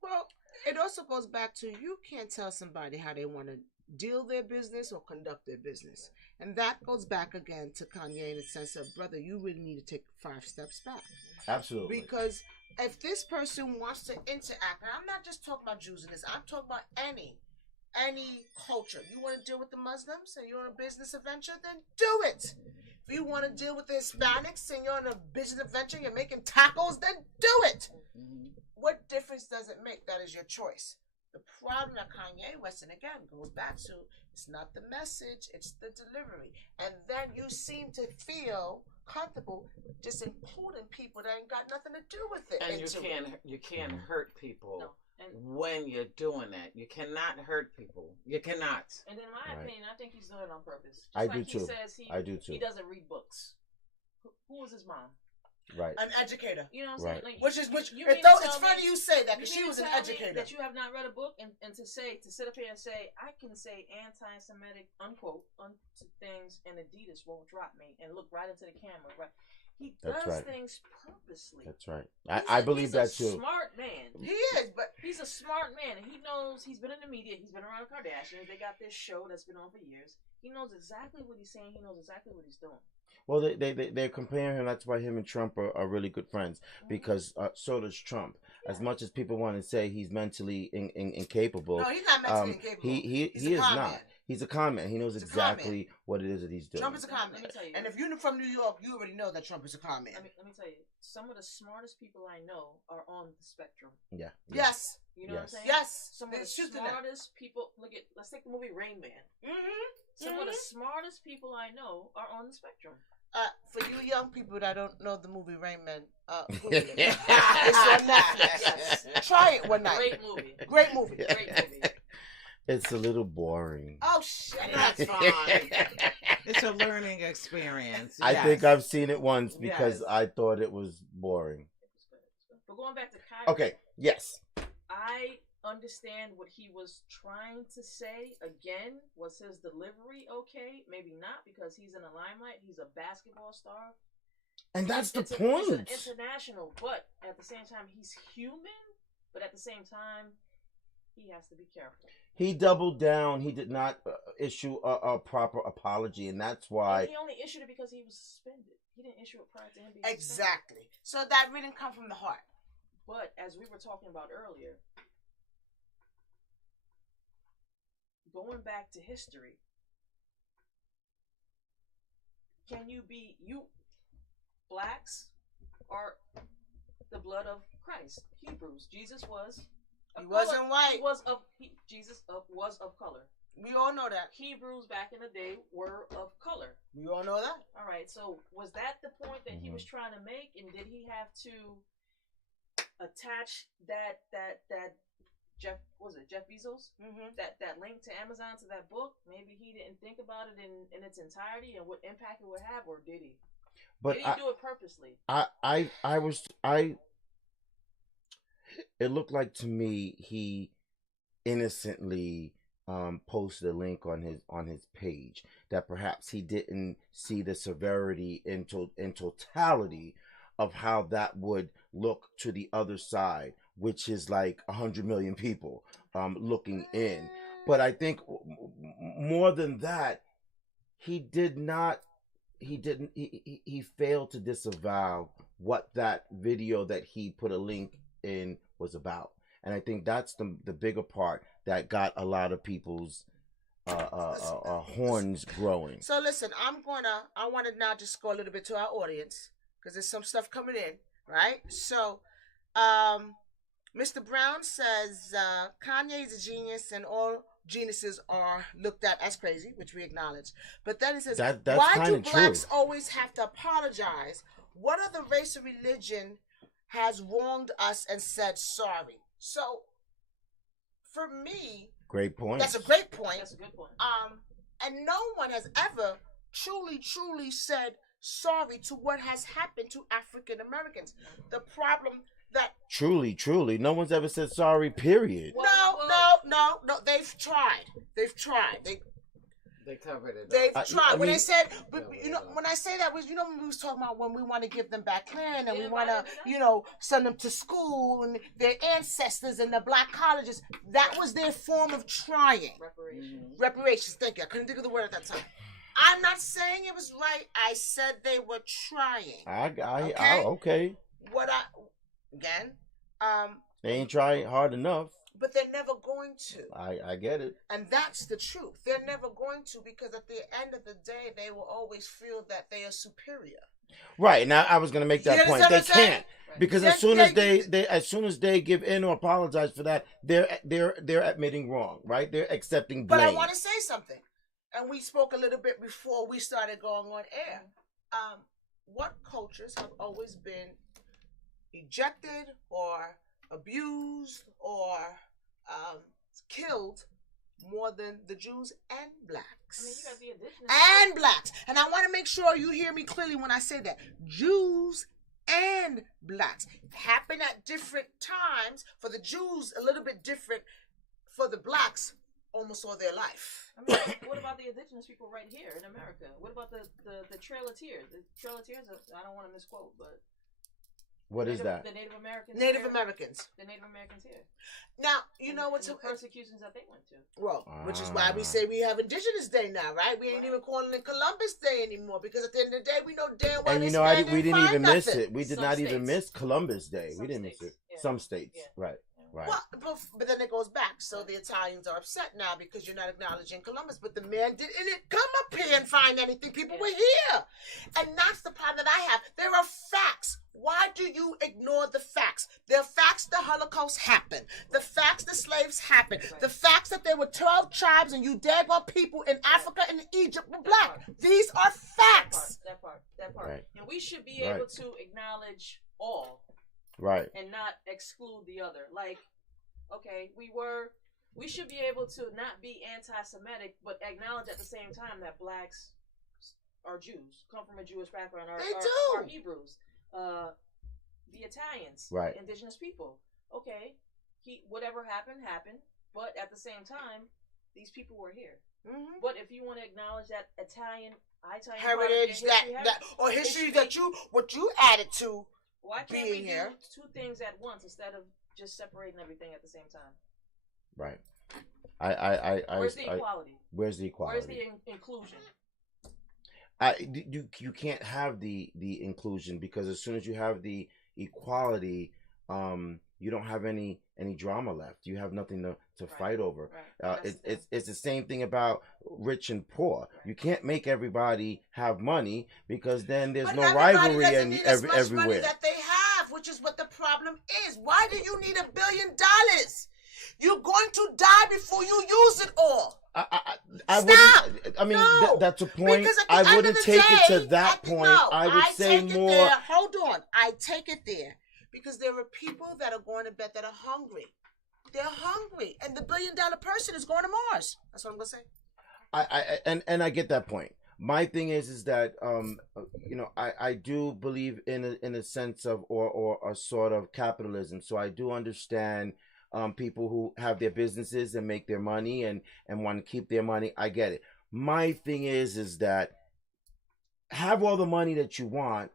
Well, it also goes back to you can't tell somebody how they want to deal their business or conduct their business. And that goes back again to Kanye in the sense of, brother, you really need to take 5 steps back. Absolutely. Because if this person wants to interact, and I'm not just talking about Jews in this, I'm talking about any culture. You want to deal with the Muslims and you're on a business adventure, then do it. If you want to deal with the Hispanics and you're on a business adventure, you're making tacos, then do it. What difference does it make? That is your choice. The problem that Kanye West, and again, goes back to, it's not the message, it's the delivery. And then you seem to feel comfortable just including people that ain't got nothing to do with it. And you can't hurt people when you're doing that. You cannot hurt people. You cannot. And in my opinion, I think he's doing it on purpose. Just I like do he too. says I do too. He doesn't read books. Who was his mom? Right. An educator. You know what I'm saying? Like, Which you it's funny you say that because she was an educator. That you have not read a book and to sit up here and say, I can say anti-Semitic unquote things and Adidas won't drop me and look right into the camera. Right? He does things purposely. That's right. I believe that too. He's a smart man. He is, but he's a smart man and he knows. He's been in the media. He's been around the Kardashians. They got this show that's been on for years. He knows exactly what he's saying. He knows exactly what he's doing. Well, they're comparing him. That's why him and Trump are really good friends, because so does Trump. As much as people want to say he's mentally incapable, no, he's not mentally incapable. He is not. He's a con man. He knows exactly what it is that he's doing. Trump is a con man. And if you're from New York, you already know that Trump is a con man. Let me tell you, some of the smartest people I know are on the spectrum. Yeah. Yes. You know what I'm saying? Yes. Some of the smartest people. Let's take the movie Rain Man. Mm-hmm. Some of the smartest people I know are on the spectrum. For you young people that don't know the movie Rain Man, it's on Netflix. Yes. try it one night. Great movie. Great movie. Great movie. It's a little boring. Oh shit, that's fine. It's a learning experience. I yes. think I've seen it once because Yes. I thought it was boring. But going back to Kyrie, Okay, yes. I understand what he was trying to say. Again, was his delivery okay? Maybe not, because he's in the limelight. He's a basketball star. And that's the It's point. an international, but at the same time, he's human. But at the same time, he has to be careful. He doubled down. He did not issue a proper apology, and that's why. And he only issued it because he was suspended. He didn't issue it prior to him being suspended. Exactly. So that didn't come from the heart. But as we were talking about earlier, going back to history, can you be blacks are the blood of Christ. Hebrews, Jesus was He wasn't white. Jesus was of color. We all know that. Hebrews back in the day were of color. We all know that. All right, so was that the point that he was trying to make, and did he have to attach that Jeff Bezos that link to Amazon to that book? Maybe he didn't think about it in its entirety and what impact it would have, or did he? But did he do it purposely? It looked like to me he innocently posted a link on his page that perhaps he didn't see the severity in totality of how that would look to the other side, which is like 100 million people looking in. But I think more than that, he failed to disavow what that video that he put a link in was about. And I think that's the bigger part that got a lot of people's horns growing. So listen, I want to now just go a little bit to our audience because there's some stuff coming in, right? So, Mr. Brown says Kanye is a genius and all geniuses are looked at as crazy, which we acknowledge. But then he says, that's why do true. blacks always have to apologize? What other race or religion has wronged us and said sorry? So, for me, great point. That's a great point. That's a good point. And no one has ever truly said sorry to what has happened to African Americans. The problem that truly, no one's ever said sorry. Period. No. They've tried. They covered it. They've up. tried. When they said, but, when I say that was, when we was talking about when we want to give them back land and we Yeah, want to, right. send them to school and their ancestors and the black colleges. That was their form of trying. Reparations. Thank you. I couldn't think of the word at that time. I'm not saying it was right. I said they were trying. Okay. They ain't trying hard enough. But they're never going to. I get it. And that's the truth. They're never going to, because at the end of the day, they will always feel that they are superior. Right. Now I was going to make that point. They can't, because as soon as they give in or apologize for that, they're admitting wrong. Right. They're accepting blame. But I want to say something, and we spoke a little bit before we started going on air. What cultures have always been ejected or abused or killed more than the Jews and blacks? I mean, you got the indigenous and blacks. And I want to make sure you hear me clearly when I say that. Jews and blacks. It happened at different times. For the Jews, a little bit different. For the blacks, almost all their life. I mean, what about the indigenous people right here in America? What about the Trail of Tears? The Trail of Tears, I don't want to misquote, but... What is that? The Native Americans. Native Americans. The Native Americans here. Now, you know what's the persecutions that they went to. Well, which is why we say we have Indigenous Day now, right? We ain't even calling it Columbus Day anymore, because at the end of the day, we know damn well. And we didn't even miss it. We did Some not states. even miss Columbus Day. Some we didn't states. miss it. Yeah. Some states, Yeah. right. Well, but then it goes back. So the Italians are upset now because you're not acknowledging Columbus. But the man didn't come up here and find anything. People were here. And that's the problem that I have. There are facts. Why do you ignore the facts? There are facts the Holocaust happened. The facts the slaves happened. The facts that there were 12 tribes and you daggone people in Africa and Egypt were black. These are facts. That part. Right. And we should be able to acknowledge all Right. and not exclude the other. Like, okay, we should be able to not be anti-Semitic, but acknowledge at the same time that blacks are Jews, come from a Jewish background, are Hebrews, the Italians, right, indigenous people. Okay, whatever happened happened, but at the same time, these people were here. Mm-hmm. But if you want to acknowledge that Italian heritage, or history that you added to, why can't we do two things at once instead of just separating everything at the same time? Right. Where's the equality? Where's the equality? Where's the inclusion? You can't have the inclusion, because as soon as you have the equality, you don't have any drama left. You have nothing to fight over. Right. It's the same thing about rich and poor. Right. You can't make everybody have money, because then there's no rivalry everywhere. Money that they have, which is what the problem is. Why do you need $1 billion? You're going to die before you use it all. I wouldn't. I mean, that's a point. I wouldn't take it to that point. I would say more. Hold on. I take it there because there are people that are going to bed that are hungry. They're hungry, and the $1 billion person is going to Mars. That's what I'm gonna say. I get that point. My thing is that I do believe in a sense of or a sort of capitalism. So I do understand. People who have their businesses and make their money and want to keep their money. I get it. My thing is that have all the money that you want,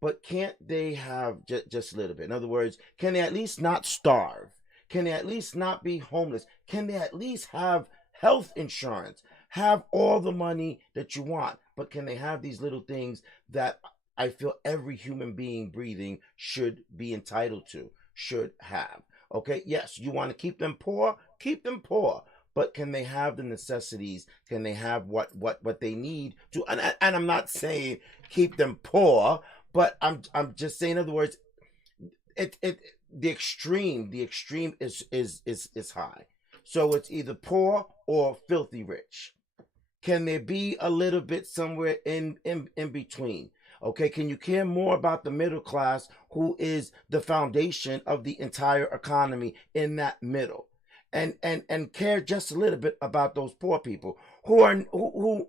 but can't they have just a little bit? In other words, can they at least not starve? Can they at least not be homeless? Can they at least have health insurance? Have all the money that you want, but can they have these little things that I feel every human being breathing should be entitled to, should have? Okay, yes, you want to keep them poor, but can they have the necessities? Can they have what they need to? And I'm not saying keep them poor, but I'm just saying, in other words, the extreme is high. So it's either poor or filthy rich. Can there be a little bit somewhere in between? Okay, can you care more about the middle class, who is the foundation of the entire economy in that middle, and care just a little bit about those poor people who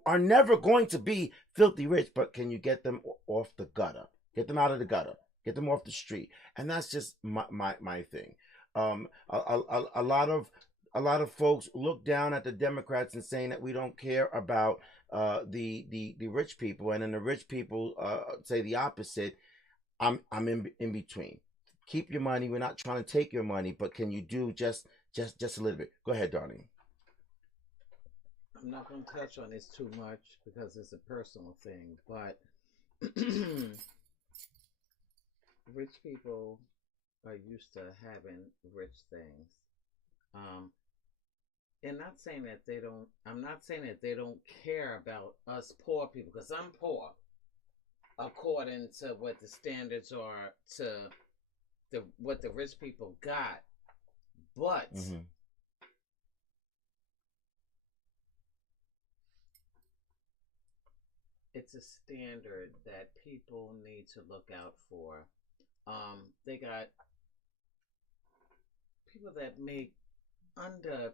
are never going to be filthy rich, but can you get them off the gutter, get them out of the gutter, get them off the street? And that's just my thing. A lot of folks look down at the Democrats and saying that we don't care about the rich people, and then the rich people say the opposite. I'm in between. Keep your money. We're not trying to take your money, but can you do just a little bit? Go ahead, darling. I'm not going to touch on this too much because it's a personal thing, but rich people are used to having rich things. And not saying that they don't. I'm not saying that they don't care about us poor people, because I'm poor, according to what the standards are to what the rich people got. But it's a standard that people need to look out for. They got people that make under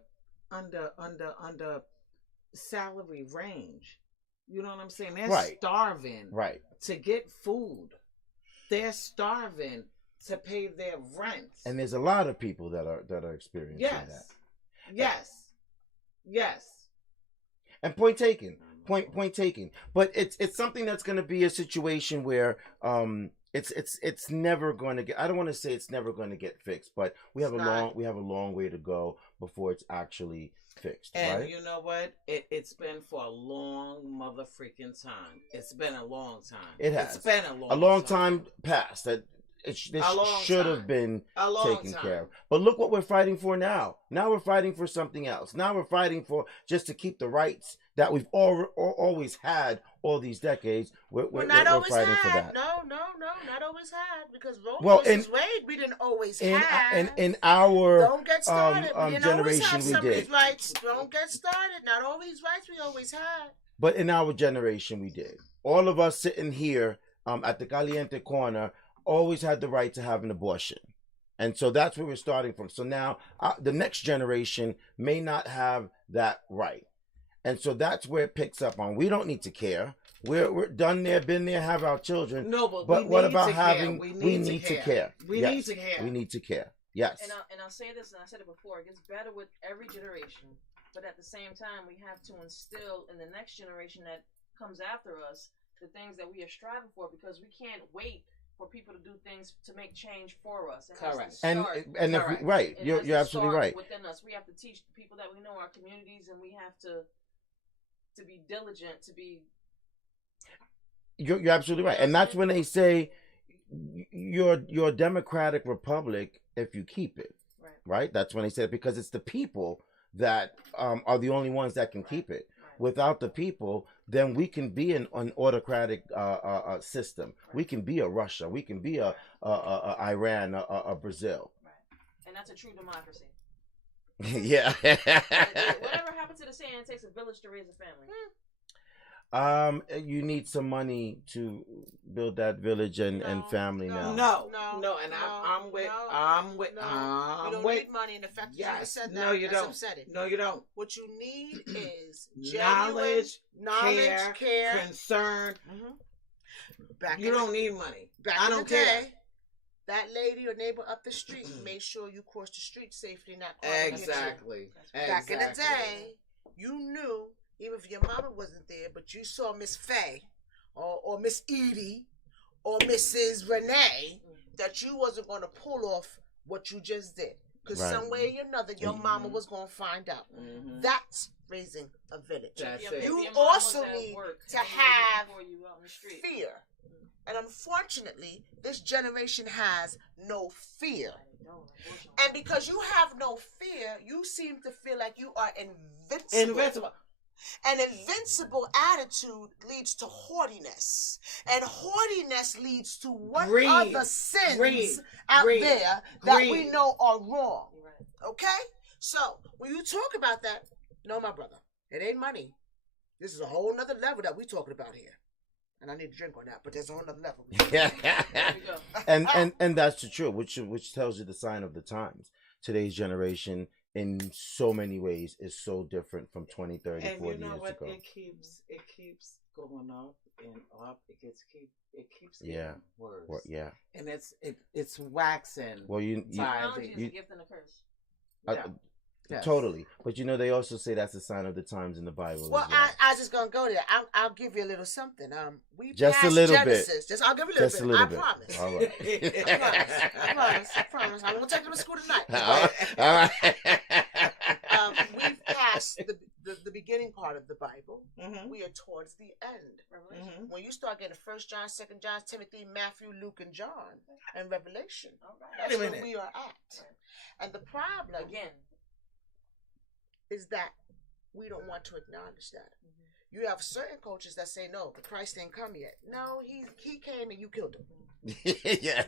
salary range. You know what I'm saying? They're starving to get food. They're starving to pay their rent. And there's a lot of people that are experiencing that. Yes. And point taken. Point taken. But it's something that's going to be a situation where it's never going to get. I don't want to say it's never going to get fixed, but we have a long way to go before it's actually fixed. And you know what? It's been for a long mother freaking time. It's been a long time. It has. It's been a long time past that. This should have been taken care of. But look what we're fighting for now. Now we're fighting for something else. Now we're fighting for just to keep the rights that we've always had all these decades. We're fighting for that. No, not always had. Because Roe versus Wade, we didn't always have. In our don't get started. generation, we did. Rights. Don't get started. Not all these rights we always had. But in our generation, we did. All of us sitting here at the Caliente Corner, always had the right to have an abortion. And so that's where we're starting from. So now the next generation may not have that right. And so that's where it picks up on. We don't need to care. We're done there, been there, have our children. No, but what about having? We need to care. We need to care. We need to care. Yes. And I'll say this, and I said it before. It gets better with every generation, but at the same time, we have to instill in the next generation that comes after us the things that we are striving for, because we can't wait for people to do things to make change for us. It has Correct. to start. And if we, right, It you're has to absolutely start right. within us. We have to teach the people that we know, our communities, and we have to be diligent, to be. You're absolutely right, and that's when they say you're a democratic republic if you keep it. Right. That's when they say it, because it's the people that are the only ones that can keep it. Without the people, then we can be an autocratic system. We can be a Russia. We can be a Iran, a Brazil. Right. And that's a true democracy. Yeah. Whatever happened to the saying, it takes a village to raise a family. You need some money to build that village and family now. And I'm with. You don't need money. And the fact that you just said that, no, you don't. upsetting. No, you don't. What you need is knowledge, care, concern. Back you don't need money. I don't care. That lady or neighbor up the street made sure you crossed the street safely, not exactly. Back in the day, you knew, even if your mama wasn't there, but you saw Miss Faye or Miss Edie or Mrs. Renee, that you wasn't going to pull off what you just did. Because some way or another, your mama was going to find out. That's raising a village. You also need to have fear. And unfortunately, this generation has no fear. And because you have no fear, you seem to feel like you are invincible. An invincible attitude leads to haughtiness. And haughtiness leads to what other sins out there that we know are wrong. Okay? So, when you talk about that, no, my brother, it ain't money. This is a whole nother level that we talking about here. And I need to drink on that, but there's a whole nother level. and that's the truth, which tells you the sign of the times. Today's generation, in so many ways, is so different from 20, 30, and 40 you know years what? ago. It keeps going up and up. It keeps getting worse. Yeah. And it's waxing. Well, technology is a gift and a curse. Yes. Totally, but they also say that's a sign of the times in the Bible. Well, I was just gonna go there. I'll give you a little something. We just a little Genesis. bit. I'll give you a little bit. I promise. All right. I promise. I'm gonna take them to school tonight. All right. We've passed the beginning part of the Bible. We are towards the end. When you start getting 1 John, 2 John, Timothy, Matthew, Luke, and John, and Revelation, that's where we are at. And the problem is that we don't want to acknowledge that. You have certain coaches that say, no, the Christ ain't come yet. No, he came and you killed him. Yeah.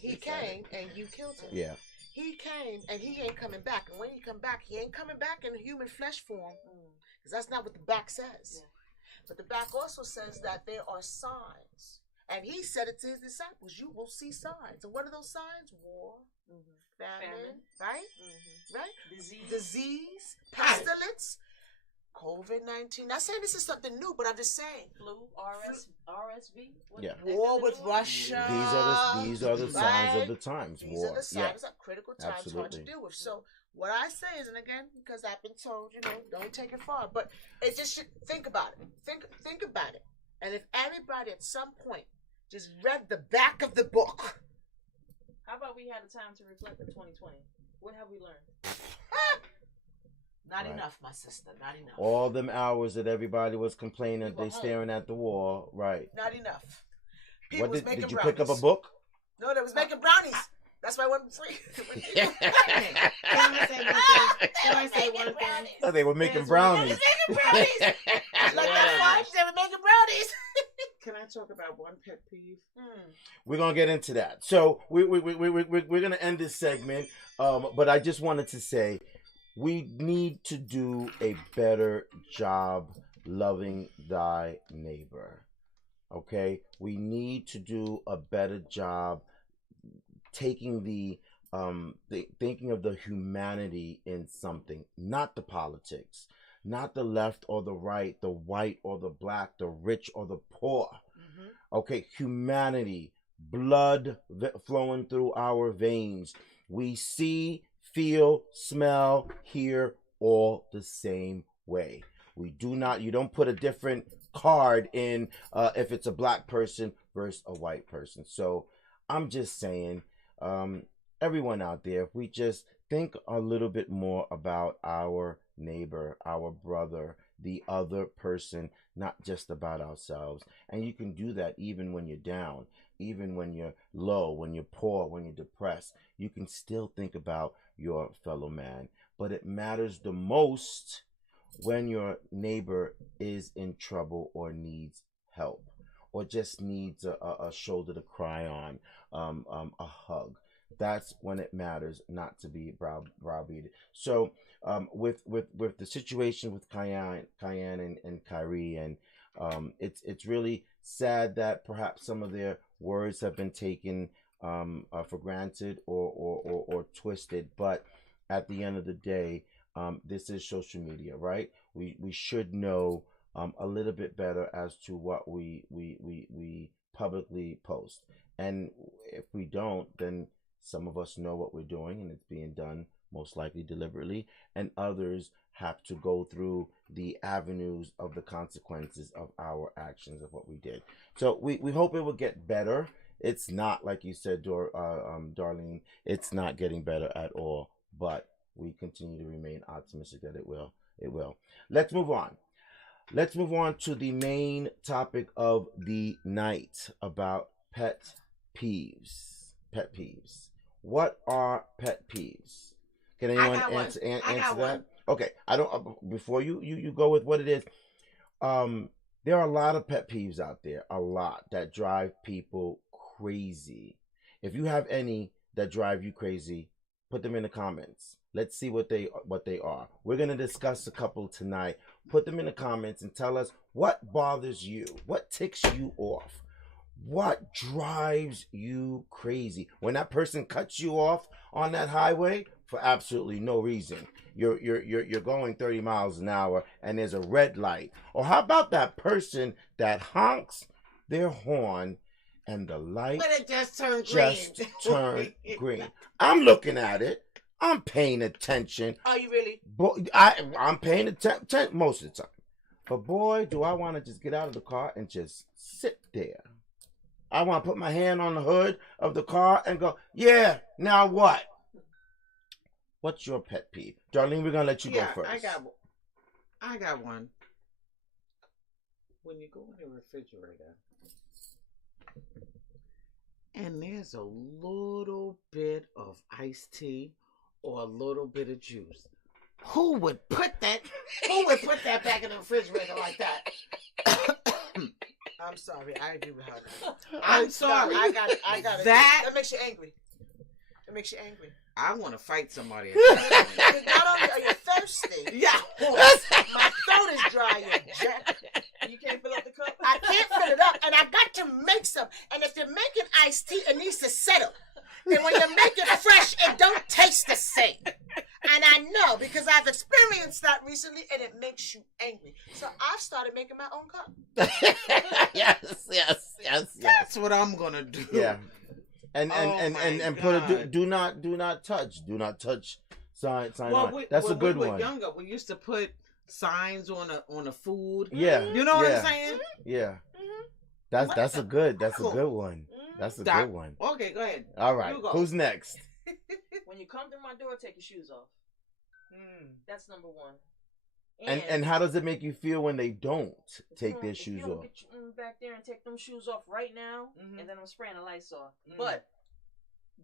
He came and you killed him. Yeah. He came and he ain't coming back. And when he come back, he ain't coming back in human flesh form. Because that's not what the back says. But the back also says that there are signs. And he said it to his disciples, you will see signs. And what are those signs? War. Famine, right? Right? Disease, pestilence, COVID-19. Not saying this is something new, but I'm just saying. Flu, RSV. War with Russia. These are the signs of the times. These are the signs of critical times hard to deal with. So what I say is, and again, because I've been told, don't take it far, but it just should think about it. Think about it. And if everybody at some point just read the back of the book. How about we had a time to reflect in 2020? What have we learned? Not enough, my sister. Not enough. All them hours that everybody was complaining, they staring at the wall. Right. Not enough. People was making did you brownies. pick up a book? No, they was making brownies. That's why I wasn't free. Can I say one thing? Oh, they were making brownies. They were making brownies. Like that fudge, they were making brownies. Can I talk about one pet peeve? We're gonna get into that. So we're gonna end this segment. But I just wanted to say we need to do a better job loving thy neighbor. Okay, we need to do a better job taking the thinking of the humanity in something, not the politics, not the left or the right, the white or the black, the rich or the poor. Okay, humanity, blood flowing through our veins. We see, feel, smell, hear all the same way. We do not, you don't put a different card in if it's a black person versus a white person. So I'm just saying, um, everyone out there, if we just think a little bit more about our neighbor, our brother, the other person, not just about ourselves. And you can do that even when you're down, even when you're low, when you're poor, when you're depressed. You can still think about your fellow man. But it matters the most when your neighbor is in trouble or needs help or just needs a shoulder to cry on, a hug. That's when it matters not to be browbeated. So, with the situation with Cayenne and Kyrie, and it's really sad that perhaps some of their words have been taken for granted or twisted. But at the end of the day, this is social media, right? We should know a little bit better as to what we publicly post, and if we don't, then some of us know what we're doing, and it's being done most likely deliberately, and others have to go through the avenues of the consequences of our actions of what we did. So we hope it will get better. It's not, like you said, Darlene, it's not getting better at all, but we continue to remain optimistic that it will. It will. Let's move on. Let's move on to the main topic of the night about pet peeves. Pet peeves. What are pet peeves? Can anyone answer that? One. Okay, I don't. Before you go with what it is, there are a lot of pet peeves out there, a lot that drive people crazy. If you have any that drive you crazy, put them in the comments. Let's see what they are. We're gonna discuss a couple tonight. Put them in the comments and tell us what bothers you, what ticks you off. What drives you crazy? When that person cuts you off on that highway for absolutely no reason. You're going 30 miles an hour and there's a red light. Or how about that person that honks their horn and the light But it just turned green. I'm looking at it. I'm paying attention. Are you really? I'm paying attention most of the time. But boy, do I want to just get out of the car and just sit there. I want to put my hand on the hood of the car and go, yeah, now what? What's your pet peeve? Darlene, we're going to let you go first. I got one. When you go in the refrigerator and there's a little bit of iced tea or a little bit of juice, who would put that back in the refrigerator like that? I'm sorry. I agree with her. I'm sorry. I got it. That makes you angry. It makes you angry. I want to fight somebody. Not only are you thirsty, yeah, my throat is dry. You can't fill up the cup? I can't fill it up, and I got to make some. And if you're making iced tea, it needs to settle. And when you make it fresh, it don't taste the same. And I know because I've experienced that recently, and it makes you angry. So I've started making my own cup. Yes. That's what I'm gonna do. Yeah. And put a do not touch sign well, on. That's a good one. When we were younger, we used to put signs on a food. Yeah. You know what I'm saying? Yeah. That's a good one. That's a good one. Okay, go ahead. All right. Who's next? When you come through my door, take your shoes off. That's number one. And how does it make you feel when they don't take their shoes off? Get back there and take them shoes off right now, and then I'm spraying the lights off. But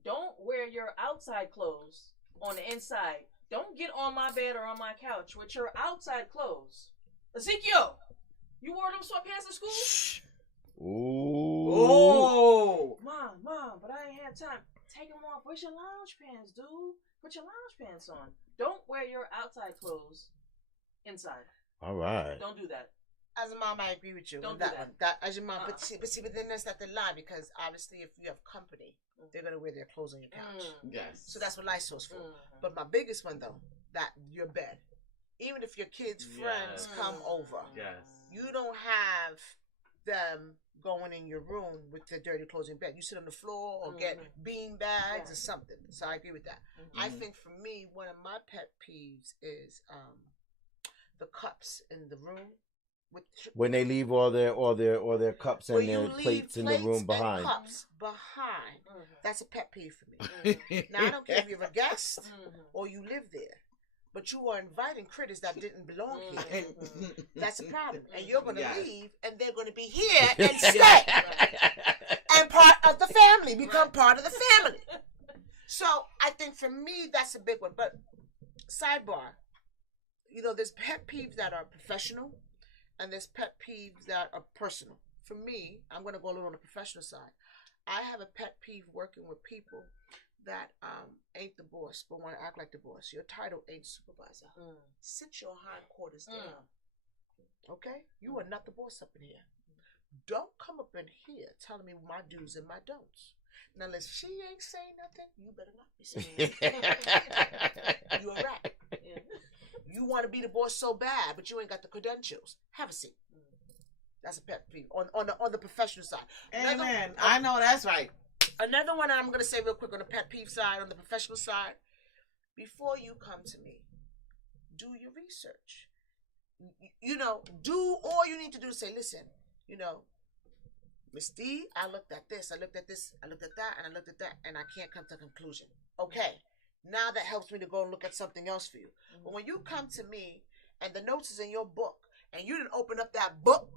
don't wear your outside clothes on the inside. Don't get on my bed or on my couch with your outside clothes. Ezekiel, you wore them sweatpants to school? Ooh. Oh. Mom, but I ain't have time. Take them off. Where's your lounge pants, dude? Put your lounge pants on. Don't wear your outside clothes inside. All right. Don't do that. As a mom, I agree with you. Don't with do that that. one. That as your mom, but then there's that the lie because obviously if you have company, they're gonna wear their clothes on your couch. Yes. So that's what Lysol's for. But my biggest one though, that your bed, even if your kids' friends come over, you don't have them going in your room with their dirty clothes in bed. You sit on the floor or get bean bags or something. So I agree with that. I think for me, one of my pet peeves is the cups in the room. When they leave all their cups and their plates in the room behind. Cups behind. That's a pet peeve for me. Now I don't care if you're a guest or you live there, but you are inviting critters that didn't belong here. That's a problem, and you're going to leave, and they're going to be here and stay, and part of the family, become part of the family. So I think for me that's a big one. But sidebar, there's pet peeves that are professional. And there's pet peeves that are personal. For me, I'm going to go a little on the professional side. I have a pet peeve working with people that ain't the boss, but want to act like the boss. Your title ain't supervisor. Sit your hindquarters down. Okay? You are not the boss up in here. Don't come up in here telling me my do's and my don'ts. Now, unless she ain't saying nothing, you better not be saying anything. You a rat. You want to be the boss so bad, but you ain't got the credentials. Have a seat. That's a pet peeve on the professional side. Amen. I know that's right. Another one I'm going to say real quick on the pet peeve side, on the professional side. Before you come to me, do your research. Do all you need to do to say, listen, Miss D, I looked at this, I looked at this, I looked at that, and I looked at that, and I can't come to a conclusion. Okay. Now that helps me to go and look at something else for you. But when you come to me and the notes is in your book and you didn't open up that book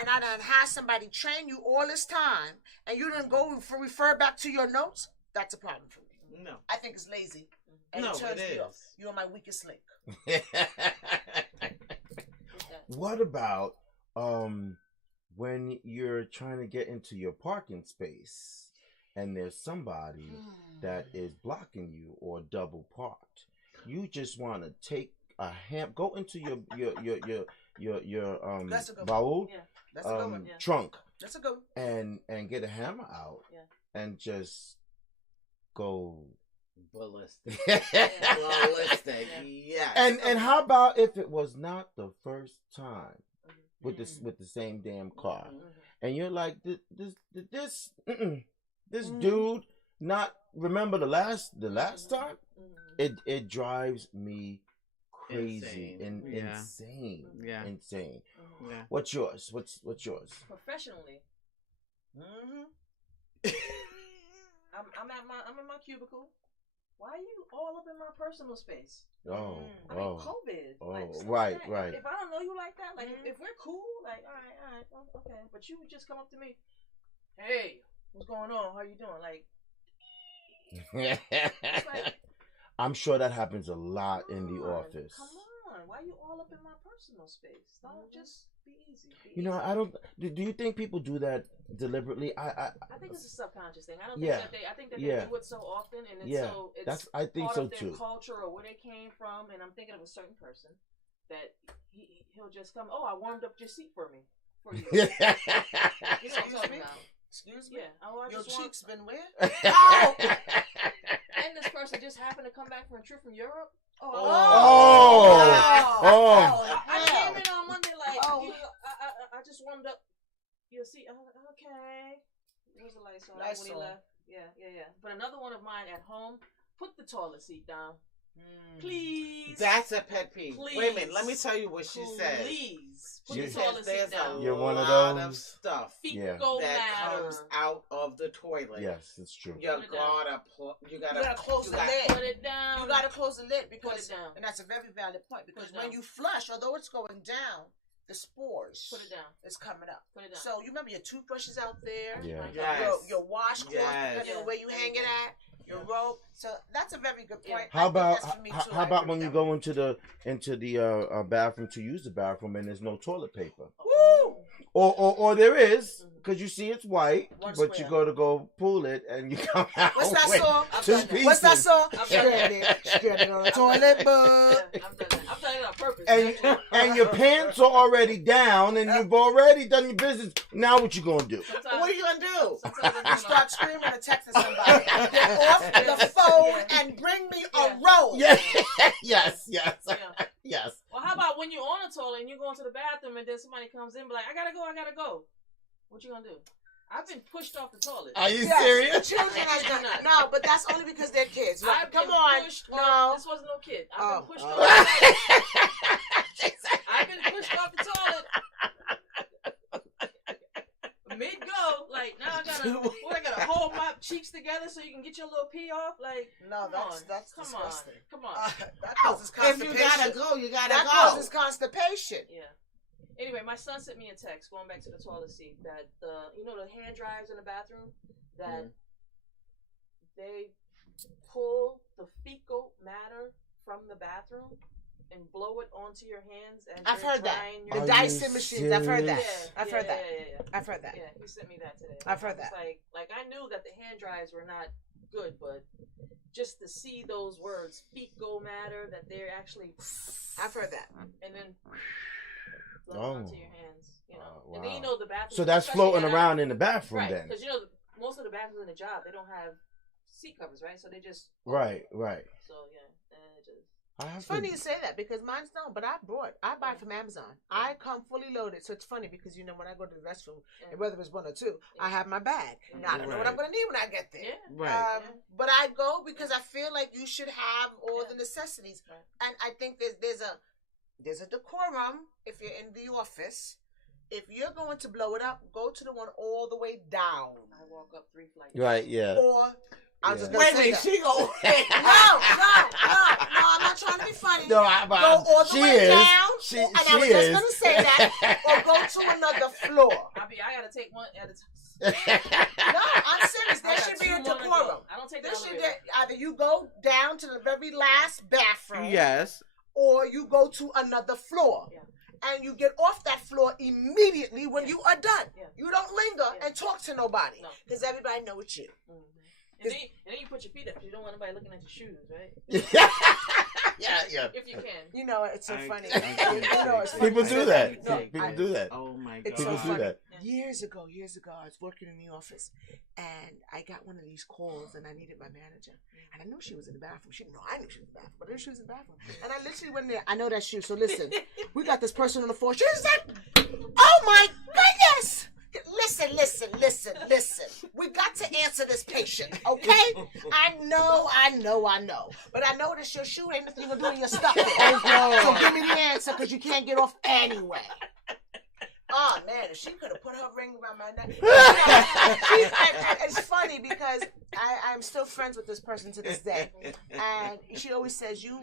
and I done had somebody train you all this time and you didn't go refer back to your notes, that's a problem for me. No. I think it's lazy. And No, it turns it me is. off. You're my weakest link. What about when you're trying to get into your parking space and there's somebody that is blocking you or double parked? You just want to take a go into your That's a good baul, That's a good one. trunk, That's a good one. and get a hammer out and just go ballistic. Ballistic. Yes. And how about if it was not the first time with the same damn car, and you're like this dude not remember the last time? It drives me crazy. Insane. Yeah. Insane. Yeah. What's yours? What's yours? Professionally, I'm in my cubicle. Why are you all up in my personal space? Oh, I mean, COVID. Like, stuff right, like that. right. If I don't know you like that, like if we're cool, like all right, okay. But you would just come up to me, hey, what's going on? How you doing? Like, it's like, I'm sure that happens a lot in the office. Come on, why are you all up in my personal space? Don't just be easy. I don't. Do you think people do that deliberately? I think it's a subconscious thing. I don't think that they. I think that they do it so often, and it's I think part so of their too. culture or where they came from. And I'm thinking of a certain person that he'll just come. Oh, I warmed up your seat for me. For you. You know what I'm talking about? Excuse me? Yeah. Your cheeks been where? Oh! And this person just happened to come back from a trip from Europe. Oh! I came in on Monday like, I just warmed up your seat. Okay. Where's the Lysol? When he left. Yeah. But another one of mine at home, put the toilet seat down. Please. That's a pet peeve. Please. Wait a minute. Let me tell you what she said. Please. Put She the toilet seat down. You're one of lot those of stuff Fecal that matter comes out of the toilet. Yes, it's true. You gotta close the lid. Put it down. You gotta close the lid because, Put it down. and that's a very valid point because Put it when down. you flush, although it's going down, the spores Put it down. is coming up. Put it down. So you remember your toothbrush is out there, Yeah. Yes. your washcloth, Yes. depending on where you hang it at, your robe. So that's a very good point. How I think about that's for me, too. how I about agree when with you that. go into the bathroom to use the bathroom and there's no toilet paper? Woo! Or there is, because you see it's white, One but square. you go to go pull it and you come out What's that with song? I've two done that. pieces. What's that song? I've done that. Stranded on the toilet, Yeah, but I've done that. I've done it on purpose. And, and your pants are already down and you've already done your business. Now what you gonna do? Sometimes, what are you gonna do? sometimes I'm You doing start screaming and texting somebody. Get off the phone and bring me a roll. Yeah. Yes. Yeah. Yes. Well, how about when you're on a toilet and you're going to the bathroom and then somebody comes in and be like, I gotta go. What you gonna do? I've been pushed off the toilet. Are you Yes, serious? Children has done no, but that's only because they're kids. Like, I've come been on, pushed no. off. This wasn't no kid. I've Oh. been pushed off the toilet. I've been pushed off the toilet. Mid go, like now I gotta hold my cheeks together so you can get your little pee off. Like No, come that's on, disgusting. come on. That causes If constipation. you gotta go, you gotta that go. causes constipation. Yeah. Anyway, my son sent me a text going back to the toilet seat that the hand dryers in the bathroom that they pull the fecal matter from the bathroom and blow it onto your hands and I've they're heard that. drying The your Dyson machines. I've heard that. Yeah, I've yeah, heard that. Yeah. I've heard that. Yeah, he sent me that today. I've heard It's that. like I knew that the hand dryers were not good, but just to see those words fecal matter that they're actually I've heard that. and then blow it onto your hands, wow. And then the bathroom. So that's especially floating at around in the bathroom right, then. because most of the bathrooms in the job they don't have seat covers, right? So they just Right. So yeah, and it just. It's funny you say that because mine's don't, but I buy from Amazon. I come fully loaded, so it's funny because when I go to the restroom, and whether it's one or two, I have my bag. Now I don't know what I'm gonna need when I get there. Yeah. Right. But I go because I feel like you should have all the necessities, Right. and I think there's a decorum if you're in the office. If you're going to blow it up, go to the one all the way down. I walk up 3 flights. Right. Yeah. Or I was just gonna Wait a say minute, that. she go. No, I'm not trying to be funny. No, Go all the she way is. down, She and I was just gonna say that, or go to another floor. I gotta take one at a time. No, I'm serious. There I got should be 2 a more to decorum. go. I don't take the There should elevator. either you go down to the very last bathroom, Yes. or you go to another floor. Yeah. And you get off that floor immediately when you are done. Yeah. You don't linger Yeah. and talk to nobody No. because everybody know it's you. Mm-hmm. And then you put your feet up because you don't want anybody looking at your shoes, right? Yeah. If you can. You know, it's so funny. I can't It's take funny. People do that. No, People do that. Oh my god. It's People so do funny. that. Years ago, I was working in the office, and I got one of these calls, and I needed my manager, and I knew she was in the bathroom. She didn't know I knew she was in the bathroom, but I knew she was in the bathroom. And I literally went in there. I know that's you, so listen. We got this person on the floor. She was like, "Oh my goodness! Listen. We got to answer this patient, okay? I know. But I know that's your shoe. Ain't nothing you gonna do in your stuff. So give me the answer, because you can't get off anyway." Oh man, if she could have put her ring around my neck. It's funny because I'm still friends with this person to this day, and she always says you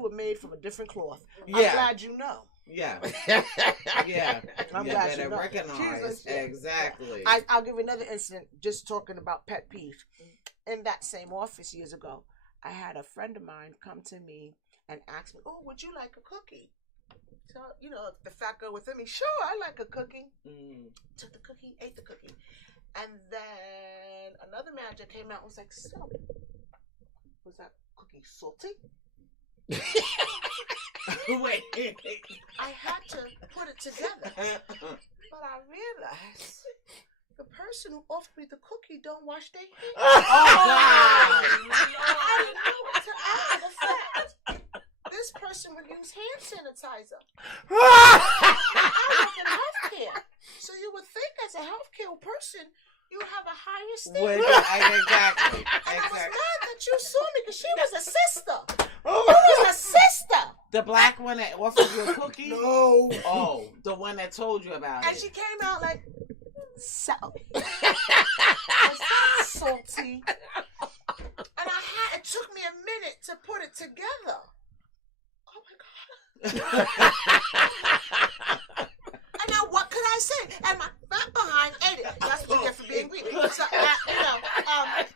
were made from a different cloth. I'm Yeah. glad you know. Yeah. Yeah. I'm You glad better you know. recognize. Yeah. Exactly. I'll give you another incident. Just talking about pet peeve. In that same office years ago, I had a friend of mine come to me and ask me, "Oh, would you like a cookie?" So, the fat girl within me, sure, I like a cookie. Took the cookie, ate the cookie. And then another manager came out and was like, "So, was that cookie salty?" Wait. I had to put it together. But I realized the person who offered me the cookie don't wash their hands. I didn't know until after the fact. This person would use hand sanitizer. I work in healthcare. So you would think as a healthcare person, you have a higher standard. Exactly. And I was mad that you saw me because she was a sister. Oh Who was a sister? The black one that offered you a cookie? No. Oh, the one that told you about And it. she came out like, "So, was that salty?" And it took me a minute to put it together. Oh my God. And now what could I say? And my back behind ate it. That's what you get for being greedy. So,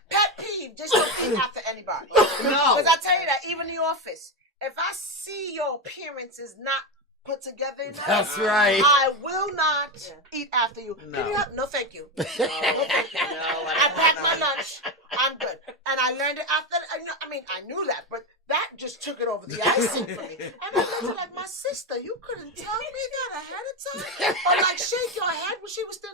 pet peeve, just don't eat after anybody. No. Because I tell you that, even in the office, if I see your appearance is not put together enough. That's right. I will not eat after you. No. Can you help? No, thank you. No, I packed my lunch. I'm good. And I learned it after. I knew that, but that just took it over the icing for me. And I looked at like, my sister, you couldn't tell me that ahead of time, or like shake your head when she was still,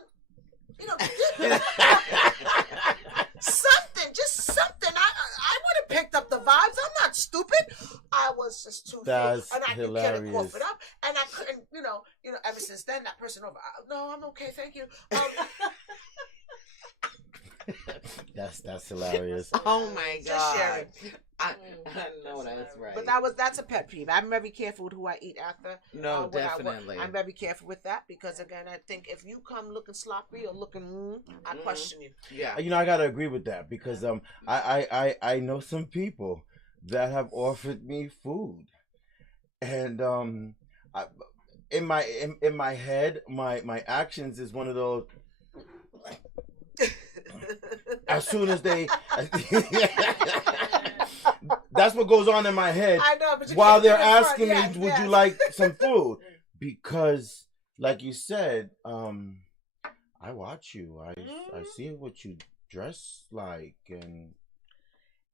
something, just something. I would have picked up the vibes. I'm not stupid. I was just too That's and I hilarious. could get it cough it up, and I couldn't. Ever since then, that person over. No, I'm okay, thank you. That's hilarious. Oh my Just God. sharing. I know that's right. But that's a pet peeve. I'm very careful with who I eat after. No, definitely. I'm very careful with that because again, I think if you come looking sloppy or looking, I question you. Yeah. I gotta agree with that because I know some people that have offered me food, and in my head, my actions is one of those. As soon as they, that's what goes on in my head. I know, but while they're asking me, would you like some food? Because, like you said, I watch you. I see what you dress like, and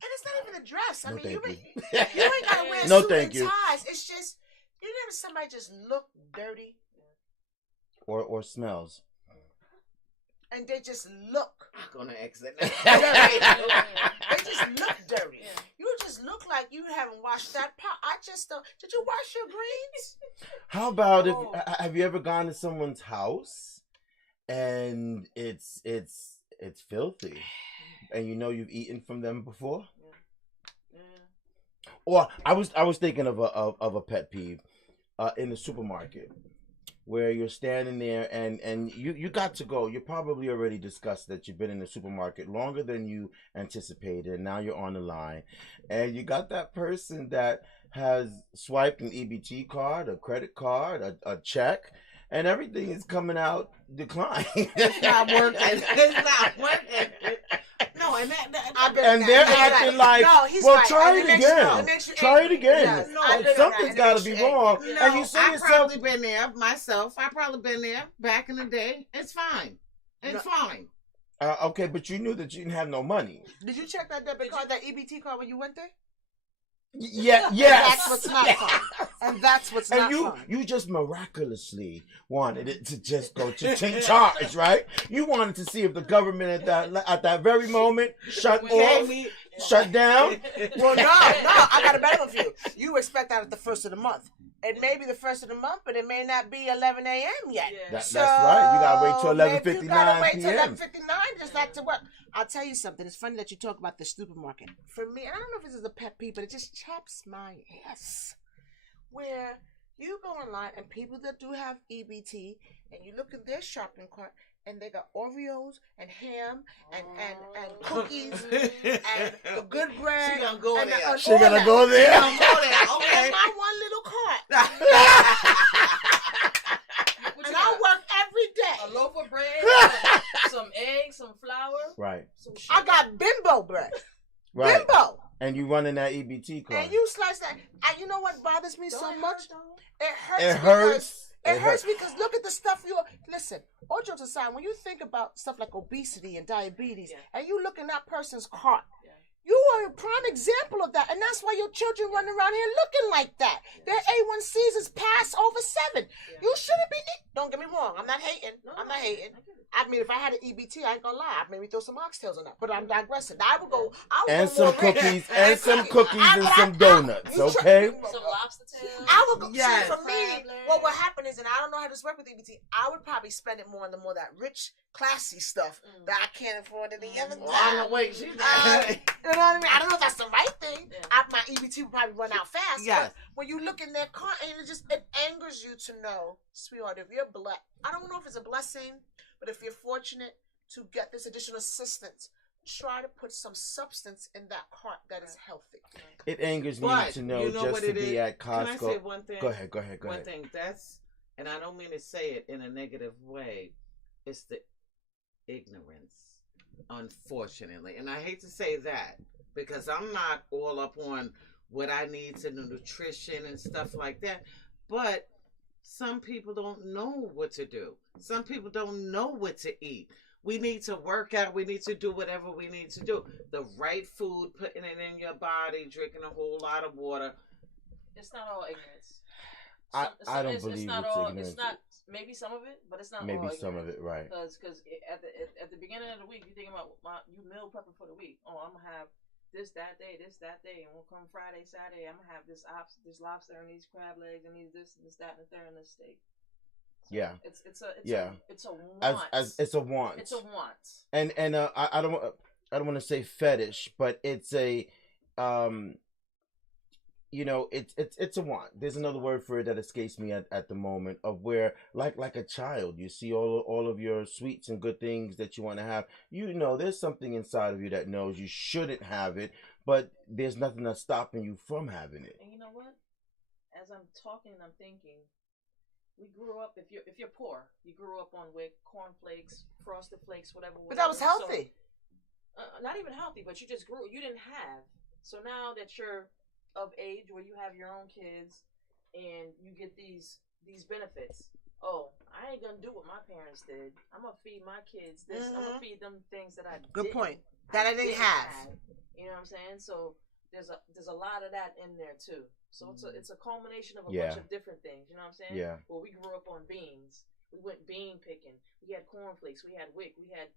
it's not even a dress. No, you thank ain't gotta wear No, suit thank and you. ties. It's just never somebody just look dirty or smells. and they just look. I'm gonna exit. They just look dirty. Yeah. You just look like you haven't washed that pot. I just don't. Did you wash your greens? How about have you ever gone to someone's house and it's filthy, and you've eaten from them before? Yeah. Or I was thinking of a pet peeve in the supermarket, where you're standing there and you got to go. You probably already discussed that you've been in the supermarket longer than you anticipated, and now you're on the line, and you got that person that has swiped an EBT card, a credit card, a check, and everything is coming out declined. It's not working. It's not working. No, and they're acting like, well, try it again. Try it again. Something's got to be wrong. No, And you say I've yourself, probably been there myself. I've probably been there back in the day. It's fine. It's fine. okay, but you knew that you didn't have no money. Did you check that debit card, that EBT card when you went there? Yeah, yes. That's what's not fun. And that's what's not fun. You just miraculously wanted it to just go to charge, right? You wanted to see if the government at that very moment shut down. Well, no, I got a better one for you. You expect that at the first of the month. It may be the first of the month, but it may not be 11 a.m. yet. Yeah. That's right. You gotta wait till 11:59 You gotta wait till p.m. 11:59 just not to work. I'll tell you something. It's funny that you talk about the supermarket. For me, I don't know if this is a pet peeve, but it just chaps my ass. Where you go online and people that do have EBT, and you look at their shopping cart, and they got Oreos and ham and cookies and the good bread. She gonna go there. She gonna go there. Okay. And my one little cart. And I work every day. A loaf of bread, some eggs, some flour. Right. Some sugar. I got bimbo bread. Right. Bimbo. And you running that EBT card. And you slice that. And you know what bothers me so much? It hurts. It hurts. It hurts because look at the stuff listen, all jokes aside, when you think about stuff like obesity and diabetes, and you look in that person's cart, you are a prime example of that. And that's why your children running around here looking like that. Their A1Cs is past over 7. You shouldn't be. Don't get me wrong. I'm not hating. I'm not hating. I mean, if I had an EBT, I ain't gonna lie. I'd maybe throw some oxtails on that. But I'm digressing. I would go. And some cookies, and some donuts. Okay. Some lobster tails. I would go. Yes. See, for me, what would happen is, and I don't know how this works with EBT, I would probably spend it more on the more that rich, classy stuff that I can't afford in the other time. On the way, she's You know what I mean? I don't know if that's the right thing. My EBT would probably run out fast. Yes. But when you look in their cart, and it angers you to know, sweetheart, if you're blessed, I don't know if it's a blessing, but if you're fortunate to get this additional assistance, try to put some substance in that cart that is healthy. It angers me to know, just to be at Costco. Can I say one thing? Go ahead. One thing, and I don't mean to say it in a negative way, it's the ignorance, unfortunately. And I hate to say that because I'm not all up on what I need to know, nutrition and stuff like that. But Some people don't know what to do. Some people don't know what to eat. We need to work out. We need to do whatever we need to do. The right food, putting it in your body, drinking a whole lot of water. It's not all ignorance. I don't believe it's not it's all. ignorance. It's not maybe some of it, but it's not Maybe all some of ignorance. it, right? Because at the beginning of the week, you think about you meal prepping for the week. Oh, I'm gonna have this that day, and we'll come Friday, Saturday. I'm gonna have this lobster and these crab legs and these this and this that and the third and this steak. So Yeah. It's a want. As it's a want. It's a want. And I don't want to say fetish, but it's a it's a want. There's another word for it that escapes me at the moment, of where like a child, you see all of your sweets and good things that you want to have. There's something inside of you that knows you shouldn't have it, but there's nothing that's stopping you from having it. And you know what? As I'm talking, I'm thinking, we grew up. If you're poor, you grew up on with cornflakes, frosted flakes, whatever. But that was healthy. So, not even healthy, but you just grew. You didn't have. So now that you're of age where you have your own kids and you get these benefits. Oh, I ain't gonna do what my parents did. I'm gonna feed my kids this. I'm gonna feed them things that I Good didn't, point. That I didn't have. You know what I'm saying? So there's a lot of that in there too. So it's a culmination of a Yeah. bunch of different things. You know what I'm saying? Yeah. Well, we grew up on beans. We went bean picking. We had cornflakes. We had wick. We had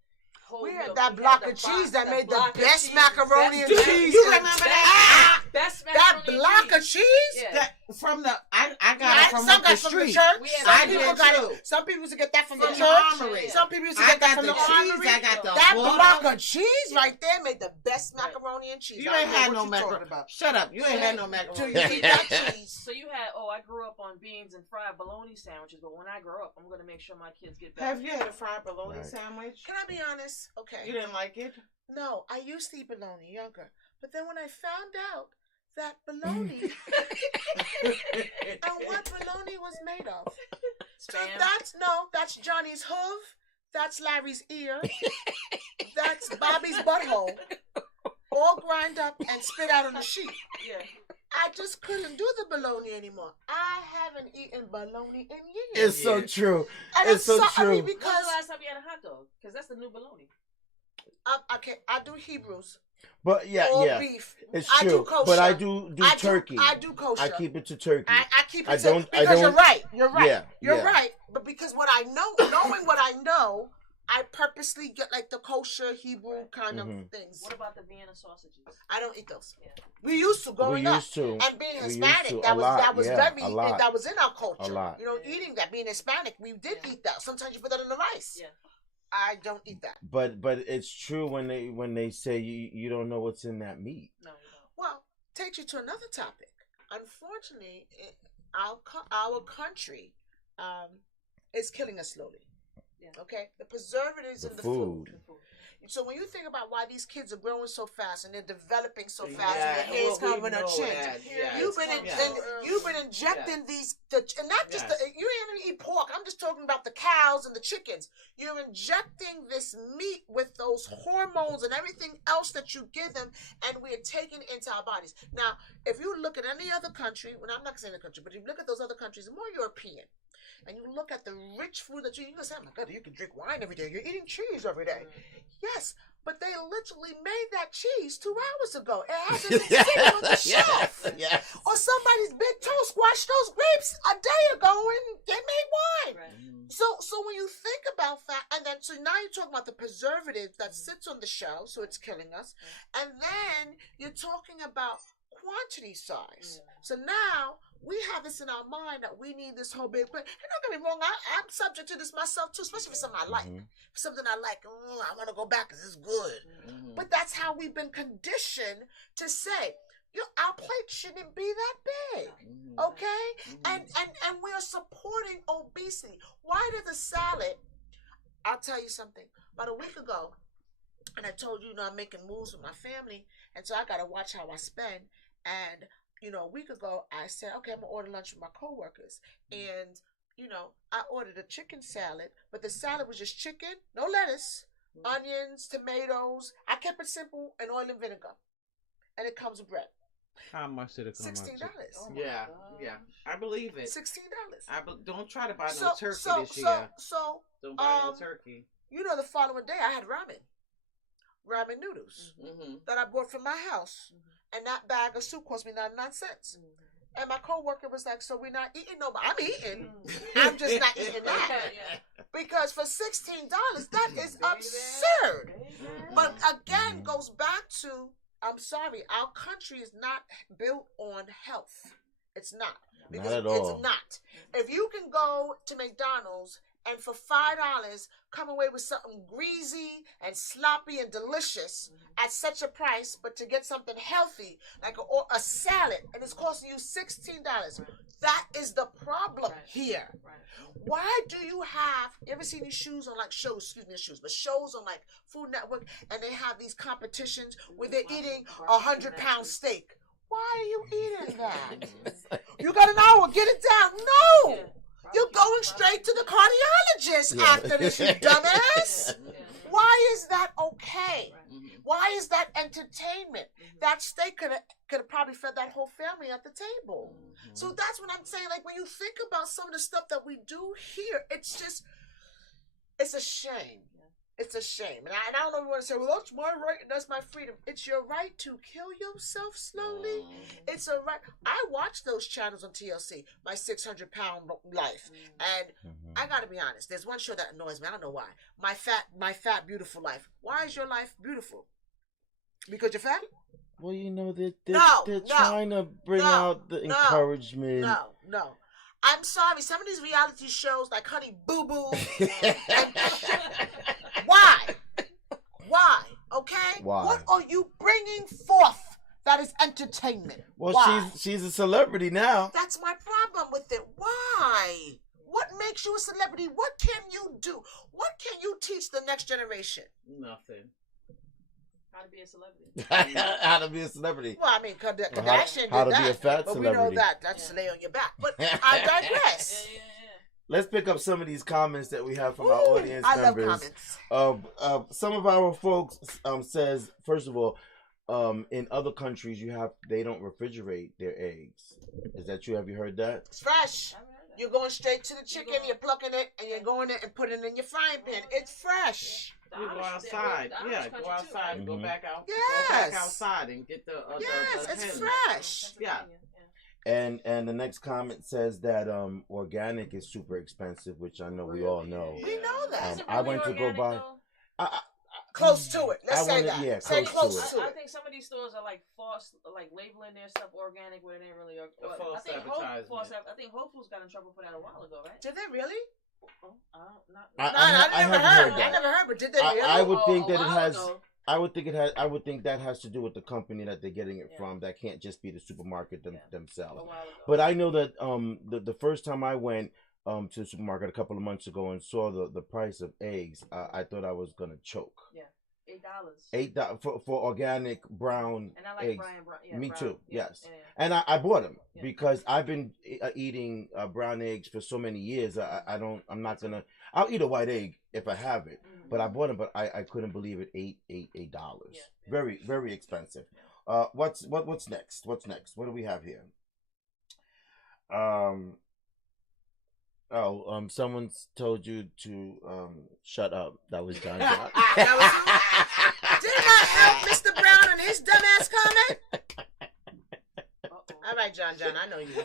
whole We had milk. that We block the of cheese box, that made the block of best cheese. macaroni and Best- cheese. You in remember town. that? Best That macaroni and block cheese. of cheese? Yeah. That from the I got Right? it from Some up the got from the street. church. We had Some I people did got too. it. Some people used to get that from the From the church. armory. Some people used to I get that got from the the cheese. armory. I got the That butter. block of cheese right there made the best Right. macaroni and cheese. You I ain't don't know had what no you macaroni. talking about. Shut up. You ain't had no Till macaroni. you eat that cheese. So you had, I grew up on beans and fried bologna sandwiches, but when I grow up, I'm going to make sure my kids get better. Have you had a fried bologna Right. sandwich? Can I be honest? Okay. You didn't like it? No, I used to eat bologna younger. But then when I found out that bologna and what bologna was made of. So Spam. that's Johnny's hoof. That's Larry's ear. That's Bobby's butthole. All grind up and spit out on the sheet. Yeah. I just couldn't do the bologna anymore. I haven't eaten bologna in years. It's so true. And It's so I true. mean, When's because the last time you had a hot dog? Because that's the new bologna. I do Hebrews But or beef. it's I do true. kosher. But I do turkey. I do kosher. I keep it to turkey. I keep it I to don't- I because don't- you're right. You're right. Yeah, You're yeah. right. But because what I know, knowing what I know, I purposely get like the kosher Hebrew kind of Mhm. things. What about the Vienna sausages? I don't eat those. Yeah. We used to growing up. used to. And being We used Hispanic, to. that A was lot, that was yeah, very a lot. that was in our culture. A lot. You know, Yeah. eating that, being Hispanic, we did Yeah. eat that. Sometimes you put that in the rice. Yeah. I don't eat that. But it's true when they say you don't know what's in that meat. No, you don't. Well, takes you to another topic. Unfortunately, our country is killing us slowly. Yeah. Okay, the preservatives The in the food. food. So when you think about why these kids are growing so fast and they're developing so fast, Yeah, and their hair's well, we coming a know chin, that. Yeah, you've been it's you've been injecting these, and not just Yes. you ain't even eat pork. I'm just talking about the cows and the chickens. You're injecting this meat with those hormones and everything else that you give them, and we are taking it into our bodies. Now, if you look at any other country, well, I'm not saying the country, but if you look at those other countries, more European, and you look at the rich food that you're gonna say, oh my God, you can drink wine every day. You're eating cheese every day. Yes, but they literally made that cheese 2 hours ago. It hasn't been sitting on the shelf. Yeah. Or somebody's big toe squashed those grapes a day ago and they made wine. Right. So when you think about that, and then so now you're talking about the preservative that sits on the shelf, so it's killing us, and then you're talking about quantity size. Yeah. So now we have this in our mind that we need this whole big plate. And don't get me wrong, I'm subject to this myself too, especially for something I like. Mhm. Something I like, I want to go back because it's good. Mhm. But that's how we've been conditioned to say, our plate shouldn't be that big. Mhm. Okay? And we are supporting obesity. Why did the salad? I'll tell you something. About a week ago, and I told you, I'm making moves with my family, and so I gotta watch how I spend. And a week ago, I said, okay, I'm gonna order lunch with my coworkers, and I ordered a chicken salad, but the salad was just chicken, no lettuce, onions, tomatoes. I kept it simple, and oil and vinegar, and it comes with bread. How much did it come up $16. to? Oh my Yeah, gosh. yeah. I believe it. $16. Don't try to buy no turkey this year. Don't buy no turkey. You know, the following day I had ramen noodles that I bought from my house, and that bag of soup cost me 99 cents. And my coworker was like, "So we're not eating no more." I'm eating. I'm just not eating that. Because for $16, that is absurd. But again, goes back to, I'm sorry, our country is not built on health. It's not. Because Not at all. It's not. If you can go to McDonald's and for $5 come away with something greasy and sloppy and delicious at such a price, but to get something healthy like a salad and it's costing you $16, that is the problem here. Why do you ever seen these shoes on like shows on like Food Network, and they have these competitions where they're eating 100-pound steak? Why are you eating that? You got an hour, get it down. No! You're going straight to the cardiologist after this, you dumbass. Why is that okay? Why is that entertainment? That steak could have probably fed that whole family at the table. So that's what I'm saying. Like, when you think about some of the stuff that we do here, it's a shame. It's a shame. And I don't know if you want to say, well, that's my right and that's my freedom. It's your right to kill yourself slowly. It's a right. I watch those channels on TLC, My 600-Pound Life. And I got to be honest. There's one show that annoys me. I don't know why. My Fat, Beautiful Life. Why is your life beautiful? Because you're fat? Well, you know, they're trying to bring out the encouragement. No. I'm sorry. Some of these reality shows like Honey Boo Boo. Why? Okay? Why? What are you bringing forth that is entertainment? Well, Why? she's a celebrity now. That's my problem with it. Why? What makes you a celebrity? What can you do? What can you teach the next generation? Nothing. How to be a celebrity. How to be a celebrity. Well, I mean, Kardashian how did to that. be a fat but celebrity. we know that. That's lay on your back. But I digress. Let's pick up some of these comments that we have from our audience I members. love comments. Some of our folks says, first of all, in other countries they don't refrigerate their eggs. Is that true? Have you heard that? It's fresh. You're going straight to the chicken, you're plucking it, and you're going in and putting it in your frying pan. It's fresh. You go outside. Go outside and go back out. Yes. Go back outside and get the it's hens. fresh. Yeah. And the next comment says that organic is super expensive, which I know we all know. We know that. I went to go buy. Close to it. Let's say that. Yeah, say close to it. I think some of these stores are like false, like labeling their stuff organic where they ain't really. False advertisement. I think Whole Foods got in trouble for that a while ago, right? Did they really? I never heard. I never heard, but did they really? I would think that it has. I would think that has to do with the company that they're getting it from. That can't just be the supermarket themselves. But I know that the first time I went to the supermarket a couple of months ago and saw the price of eggs, I thought I was gonna choke. Yeah, $8 for organic brown and I like eggs. brown, Me too. Yeah, Yes, and I bought them because I've been eating brown eggs for so many years. I'm not gonna. I'll eat a white egg if I have it, but I bought them. But I couldn't believe it. $8. Yeah. Very, very expensive. What's next? What's next? What do we have here? Someone's told you to shut up. That was John. Did not help Mr. Brown on his dumbass comment? All right, John, I know you.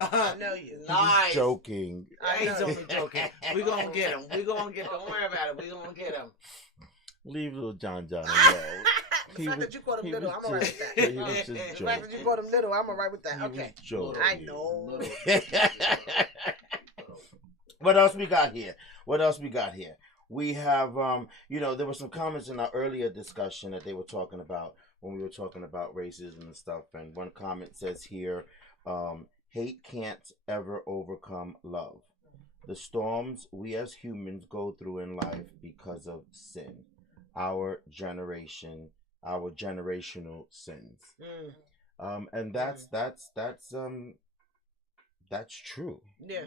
I know you. He's joking. He's only joking. We're going to get him. Don't worry about it. We're going to get him. Leave little John alone. The fact that you called him little, I'm all right with that. He was just joking. The fact that you called him little, I'm all right with that. Okay. I know. What else we got here? We have, there were some comments in our earlier discussion that they were talking about when we were talking about racism and stuff. And one comment says here, hate can't ever overcome love. The storms we as humans go through in life because of sin. Our generational sins. And that's true. Yeah.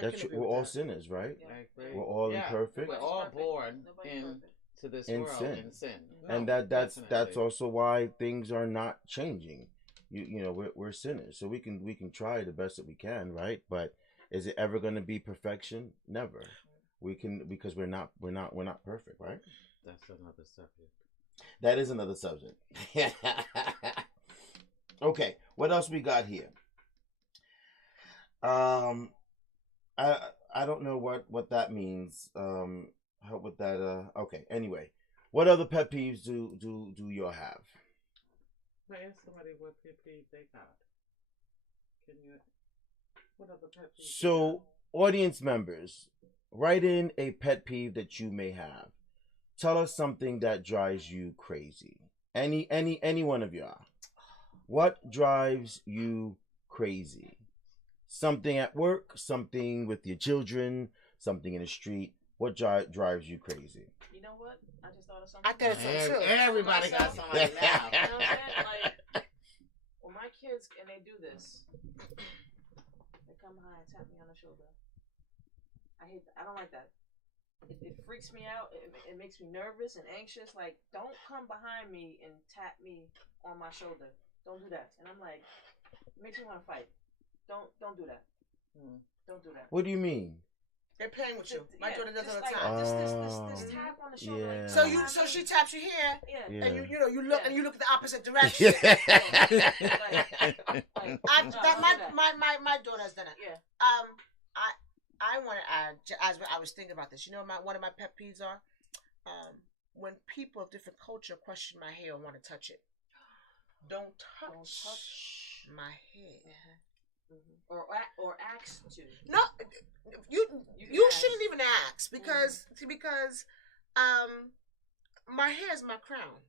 That's true. We're all sinners, right? Yeah. We're all imperfect. We're all born into this world in sin. And that's also why things are not changing. we're sinners, so we can try the best that we can, right? But is it ever going to be perfection? Never. We can, because we're not perfect, right? That's another subject. That is another subject. Okay, what else we got here? Um, I don't know what that means. How would that? Okay. Anyway, what other pet peeves do you all have? But ask somebody what pet peeve they got. Can you? What other pet peeve? So, audience members, write in a pet peeve that you may have. Tell us something that drives you crazy. Any one of y'all. What drives you crazy? Something at work, something with your children, something in the street. What drives you crazy? You know what? I just thought of something. I thought of something too. Everybody got somebody now. You know what I'm saying? Like, when my kids and they do this, they come behind and tap me on the shoulder. I hate that. I don't like that. It freaks me out. It makes me nervous and anxious. Like, don't come behind me and tap me on my shoulder. Don't do that. And I'm like, it makes me want to fight. Don't do that. Don't do that. What do you mean? They're playing with you. My daughter does all the like, time. This tap on the shoulder. Yeah. Like, So she taps you here, Yeah. and you look and you look the opposite direction. My daughter has done it. Yeah. I want to add, as I was thinking about this, one of my pet peeves are when people of different culture question my hair and want to touch it. Don't touch my hair. Or ask to. No, you shouldn't even ask because my hair is my crown.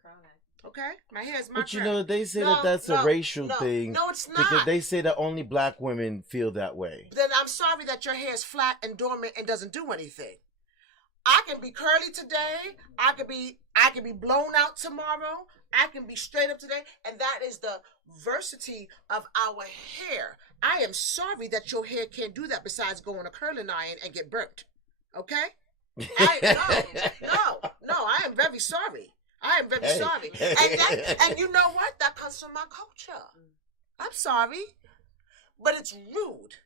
Crown act. Okay, my hair is my But crown. they say that's a racial thing. No, it's not. Because they say that only black women feel that way. Then I'm sorry that your hair is flat and dormant and doesn't do anything. I can be curly today. I can be blown out tomorrow. I can be straight up today, and that is the diversity of our hair. I am sorry that your hair can't do that. Besides going to curling iron and get burnt. Okay? No. I am very sorry. I am very sorry. And you know what? That comes from my culture. I'm sorry. But it's rude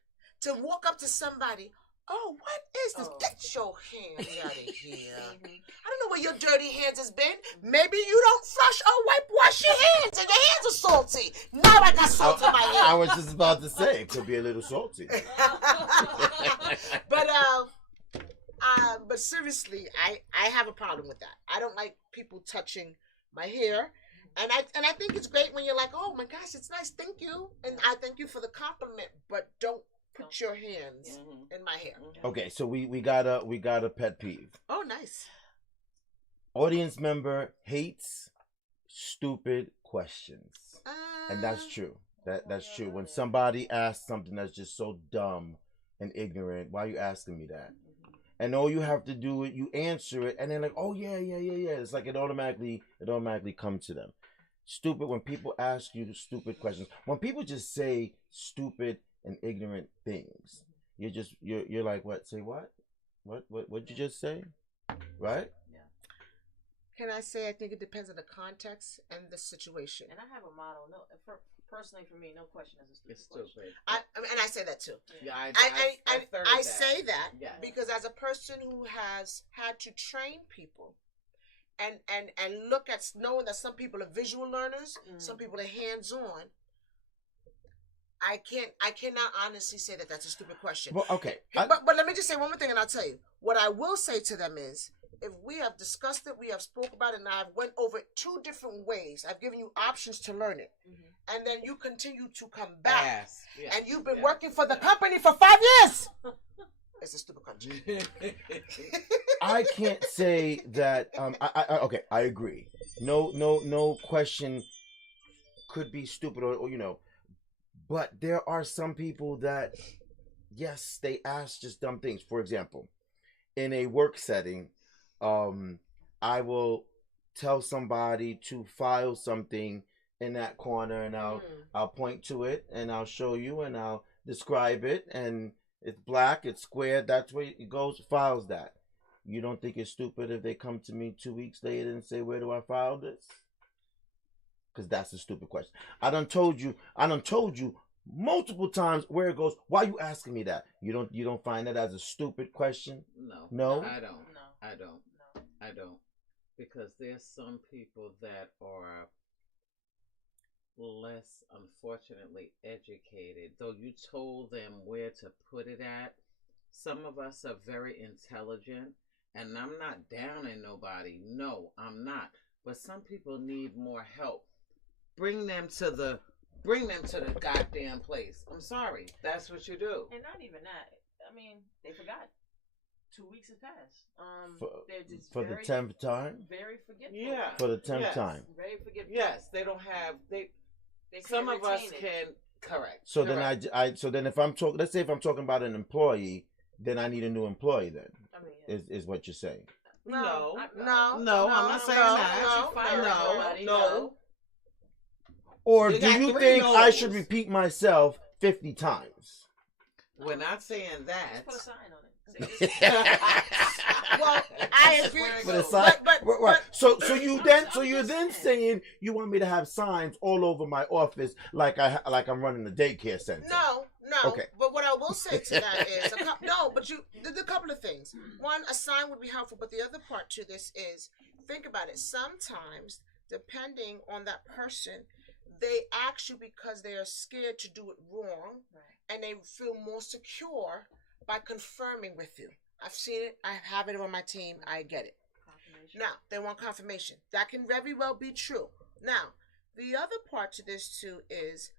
to walk up to somebody, oh, what is this? Get your hands out of here. I don't know where your dirty hands has been. Maybe you don't flush or wash your hands and your hands are salty. Now I got salt in my hands. I was just about to say, it could be a little salty. But seriously, I have a problem with that. I don't like people touching my hair. And I think it's great when you're like, oh my gosh, it's nice, thank you. And I thank you for the compliment, but don't put your hands in my hair. Okay, so we got a pet peeve. Oh, nice. Audience member hates stupid questions. And that's true. That's true. When somebody asks something that's just so dumb and ignorant, why are you asking me that? And all you have to do is you answer it, and they're like, "Oh yeah." It's like it automatically comes to them. Stupid when people ask you stupid questions. When people just say stupid and ignorant things, you're like, "What? Say what? What'd you just say?" Right? Yeah. Can I say I think it depends on the context and the situation. And I have a motto. No, personally for me, no question is a stupid It's question. stupid. And I say that too. Yeah, I say that Yeah. because as a person who has had to train people and look at knowing that some people are visual learners, some people are hands-on, I cannot honestly say that that's a stupid question. Well, okay. But let me just say one more thing, and I'll tell you. What I will say to them is, if we have discussed it, we have spoke about it, and I've went over it 2 different ways. I've given you options to learn it. And then you continue to come back. Yes. And you've been working for the company for 5 years. It's a stupid country. I can't say that. Okay, I agree. No question could be stupid or but there are some people that, yes, they ask just dumb things. For example, in a work setting, I will tell somebody to file something in that corner, and I'll point to it, and I'll show you, and I'll describe it, and it's black, it's squared, that's where it goes, files that. You don't think it's stupid if they come to me 2 weeks later and say, where do I file this? Because that's a stupid question. I done told you multiple times where it goes. Why you asking me that? You don't find that as a stupid question? No. No? I don't. No. I don't. No. I don't. Because there's some people that are less, unfortunately, educated. Though you told them where to put it at, some of us are very intelligent, and I'm not downing nobody. No, I'm not. But some people need more help. Bring them to the goddamn place. I'm sorry. That's what you do. And not even that. I mean, they forgot. 2 weeks has passed. They're just For the 10th time? very forgetful. Yeah. For the 10th Yes. time. Very forgetful. Yes, they don't have they. They can't Some of us retain it. can correct. So correct. then if I'm talking, let's say if I'm talking about an employee, then I need a new employee. Then I mean, yeah. is what you're saying. No, No, no, I'm not saying that. No. Or You do got you 3 think I no's. should repeat myself 50 times? We're not saying Just that. put a sign on it. Say this. Well, I This is agree. where it For the goes. sign, But- right. So I'm you're just then saying. saying you want me to have signs all over my office like I'm running a daycare center. No. Okay. But what I will say to that is there's a couple of things. One, a sign would be helpful, but the other part to this is think about it. Sometimes, depending on that person, they ask you because they are scared to do it wrong, Right. and they feel more secure by confirming with you. I've seen it. I have it on my team. I get it. Confirmation. Now, they want confirmation. That can very well be true. Now, the other part to this too is,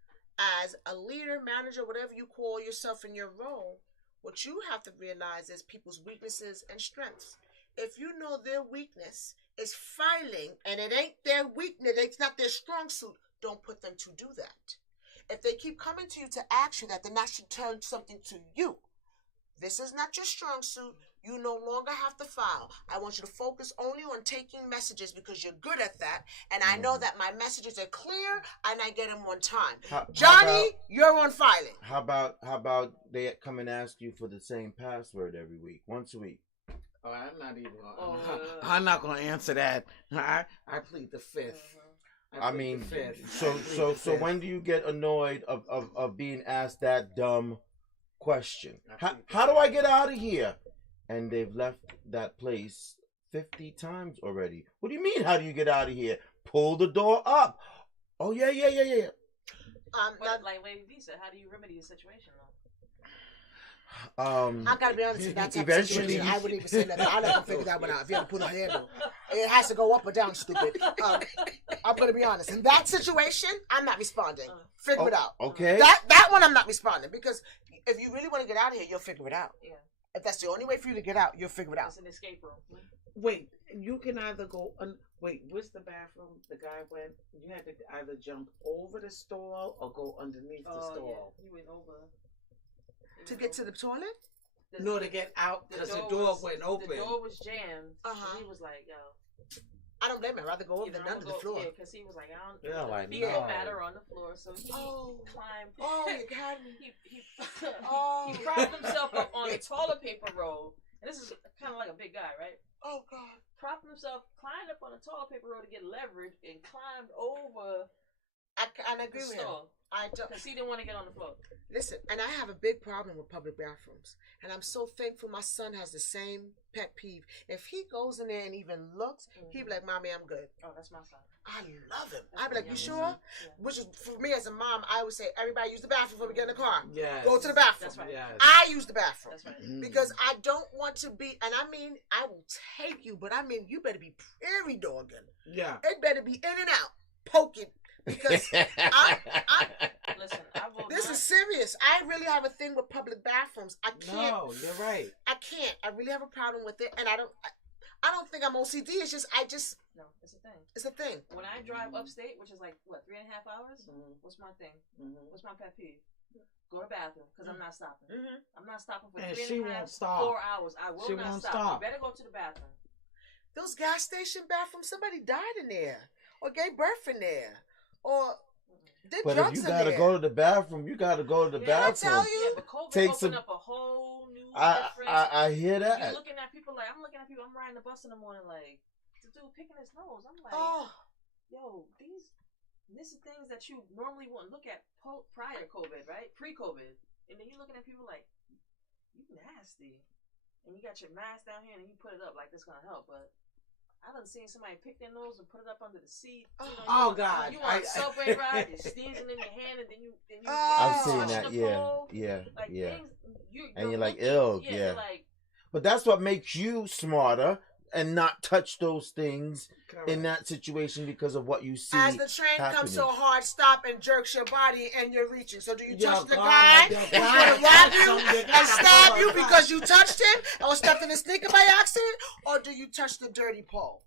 as a leader, manager, whatever you call yourself in your role, what you have to realize is people's weaknesses and strengths. If you know their weakness is filing and it ain't their weakness, it's not their strong suit, don't put them to do that. If they keep coming to you to ask you that, then that should turn something to you. This is not your strong suit. You no longer have to file. I want you to focus only on taking messages because you're good at that. And I know that my messages are clear and I get them on time. Johnny, you're on filing. How about they come and ask you for the same password every week, once a week? Oh, I'm not even. I'm not going to answer that. I plead the fifth. I mean, so when do you get annoyed of being asked that dumb question? How do I get out of here? And they've left that place 50 times already. What do you mean? How do you get out of here? Pull the door up. Oh yeah. But like Lady D said, how do you remedy the situation though? I gotta be honest with that type of Eventually, situation. I wouldn't even say that. I'll let them figure that one out. If you have to put a handle, it has to go up or down, stupid. I'm gonna be honest. In that situation, I'm not responding. Figure it out. Okay. That one I'm not responding because if you really want to get out of here, you'll figure it out. Yeah. If that's the only way for you to get out, you'll figure it out. It's an escape room. Wait, you can either go. Wait, where's the bathroom? The guy went. You had to either jump over the stall or go underneath the stall. Yeah. He went over. To get to the toilet? No, to get out because the door went open. The door was jammed. Uh-huh. And he was like, "Yo, I don't blame him. I'd rather go over than under the floor. Yeah, because he was like, I don't. Yeah, like, fecal no. matter on the floor, so he climbed. Oh, you got me. He propped himself up on a toilet paper roll, and this is kind of like a big guy, right? Oh God. Propped himself, climbed up on a toilet paper roll to get leverage, and climbed over I agree the with him. stall I don't. because he didn't want to get on the floor. Listen, and I have a big problem with public bathrooms. And I'm so thankful my son has the same pet peeve. If he goes in there and even looks, he'd be like, Mommy, I'm good. Oh, that's my son. I love him. That's I'd be my like, you youngest sure? son. Yeah. Which is, for me as a mom, I would say, everybody use the bathroom before we get in the car. Yes. Go to the bathroom. That's right. Yes. I use the bathroom. That's right. Because I don't want to be, and I mean, I will take you, but I mean, you better be prairie dogging. Yeah. It better be in and out, poking. Because Listen, I will this not. is serious. I really have a thing with public bathrooms. I can't. No, you're right. I can't. I really have a problem with it, and I don't think I'm OCD. It's just No, it's a thing. it's a thing. When I drive upstate, which is like what 3.5 hours, Mhm. what's my thing? Mhm. What's my pet peeve? Go to the bathroom because I'm not stopping. Mm-hmm. I'm not stopping for And 3.5, she won't stop. 4 hours. I will She not won't stop. stop. You better go to the bathroom. Those gas station bathrooms, somebody died in there, or gave birth in there, or did But if drugs you in gotta there. go to the bathroom, you gotta go to the Yeah, I bathroom. tell you. Yeah, but COVID Take opened some- up a whole new I different. hear You're that. looking at people like I'm looking at people. I'm riding the bus in the morning like the dude picking his nose. I'm like, Oh, yo, these this is things that you normally wouldn't look at prior COVID, right? Pre-COVID, and then you're looking at people like, you nasty, and you got your mask down here and you put it up like this gonna help, but I done seen somebody pick their nose and put it up under the seat. You know, God! You on a subway ride, you're sneezing in your hand, and then you I've seen touching that. the Yeah, pole. yeah, Like yeah. things, And you're like, looking, ew, yeah. yeah. You're like, But that's what makes you smarter and not touch those things in that situation because of what you see. As the train happening. comes to a hard stop and jerks your body and you're reaching. So do you Yeah, touch the God, guy yeah, who's God, going to rob you something you and gotta stab pull you her because you touched him or stepped in his sneaker by accident? Or do you touch the dirty pole?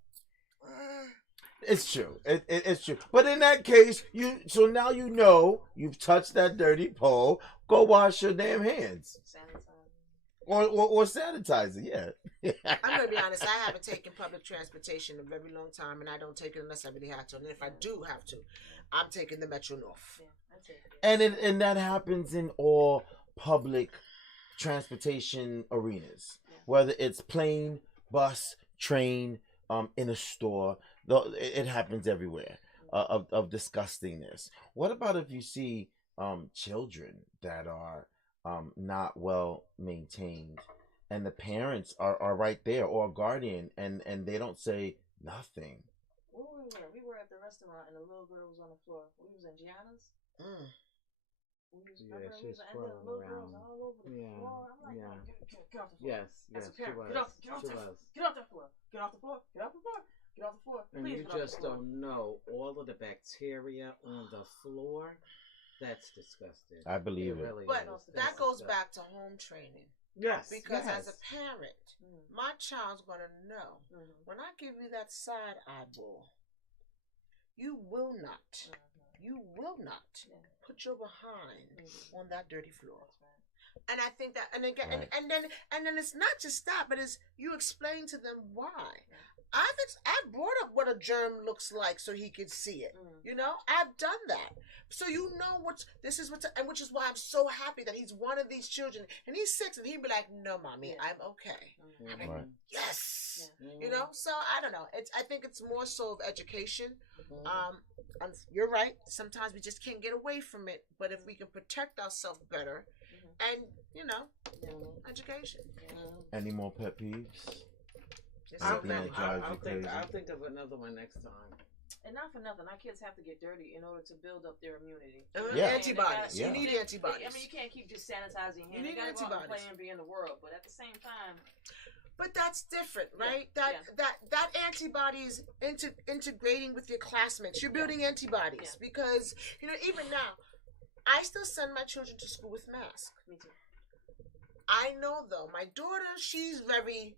It's true. It's true. But in that case, so now you know you've touched that dirty pole. Go wash your damn hands. Or sanitizer, yeah. I'm going to be honest. I haven't taken public transportation in a very long time, and I don't take it unless I really have to. And if I do have to, I'm taking the Metro North. Yeah, that's it. And that happens in all public transportation arenas, whether it's plane, bus, train, in a store. It happens everywhere. Of disgustingness. What about if you see children that are not well maintained, and the parents are right there, or a guardian, and they don't say nothing? Where we were at the restaurant, and the little girl was on the floor. We was in Gianna's. Yeah, she's and the little girl was around. all over the floor. I'm like, Yeah. Get off the floor. Yes, As yes, a parent, she get off was. the She floor. was. Get off that floor. Get off the floor. Get off the floor. Get off the floor. And Please you get off just the floor. don't know all of the bacteria on the floor. That's disgusting. I believe it. really But is. that That's goes disgusting. back to home training. Yes. Because yes. as a parent, my child's going to know when I give you that side eyeball, you will not put your behind on that dirty floor. And I think that, and again, Right. and then it's not just that, but it's you explain to them why. I've brought up what a germ looks like so he could see it. You know, I've done that, so you know and which is why I'm so happy that he's one of these children, and he's 6, and he'd be like, "No, mommy, I'm okay." I'm like, Right. yes, Mhm. you know. So I don't know. I think it's more so of education. You're right. Sometimes we just can't get away from it, but if we can protect ourselves better, and education. Any more pet peeves? I'll Anything that think, drives I'll, you think, crazy? I'll think of another one next time. And not for nothing, our kids have to get dirty in order to build up their immunity. Yeah. Antibodies. Yeah. You need antibodies. I mean, you can't keep just sanitizing your hands. You need You gotta go out and antibodies. play and be in the world, but at the same time, But that's different, right? Yeah. That antibody is integrating with your classmates. You're building antibodies because even now, I still send my children to school with masks. me too. I know though, my daughter, she's very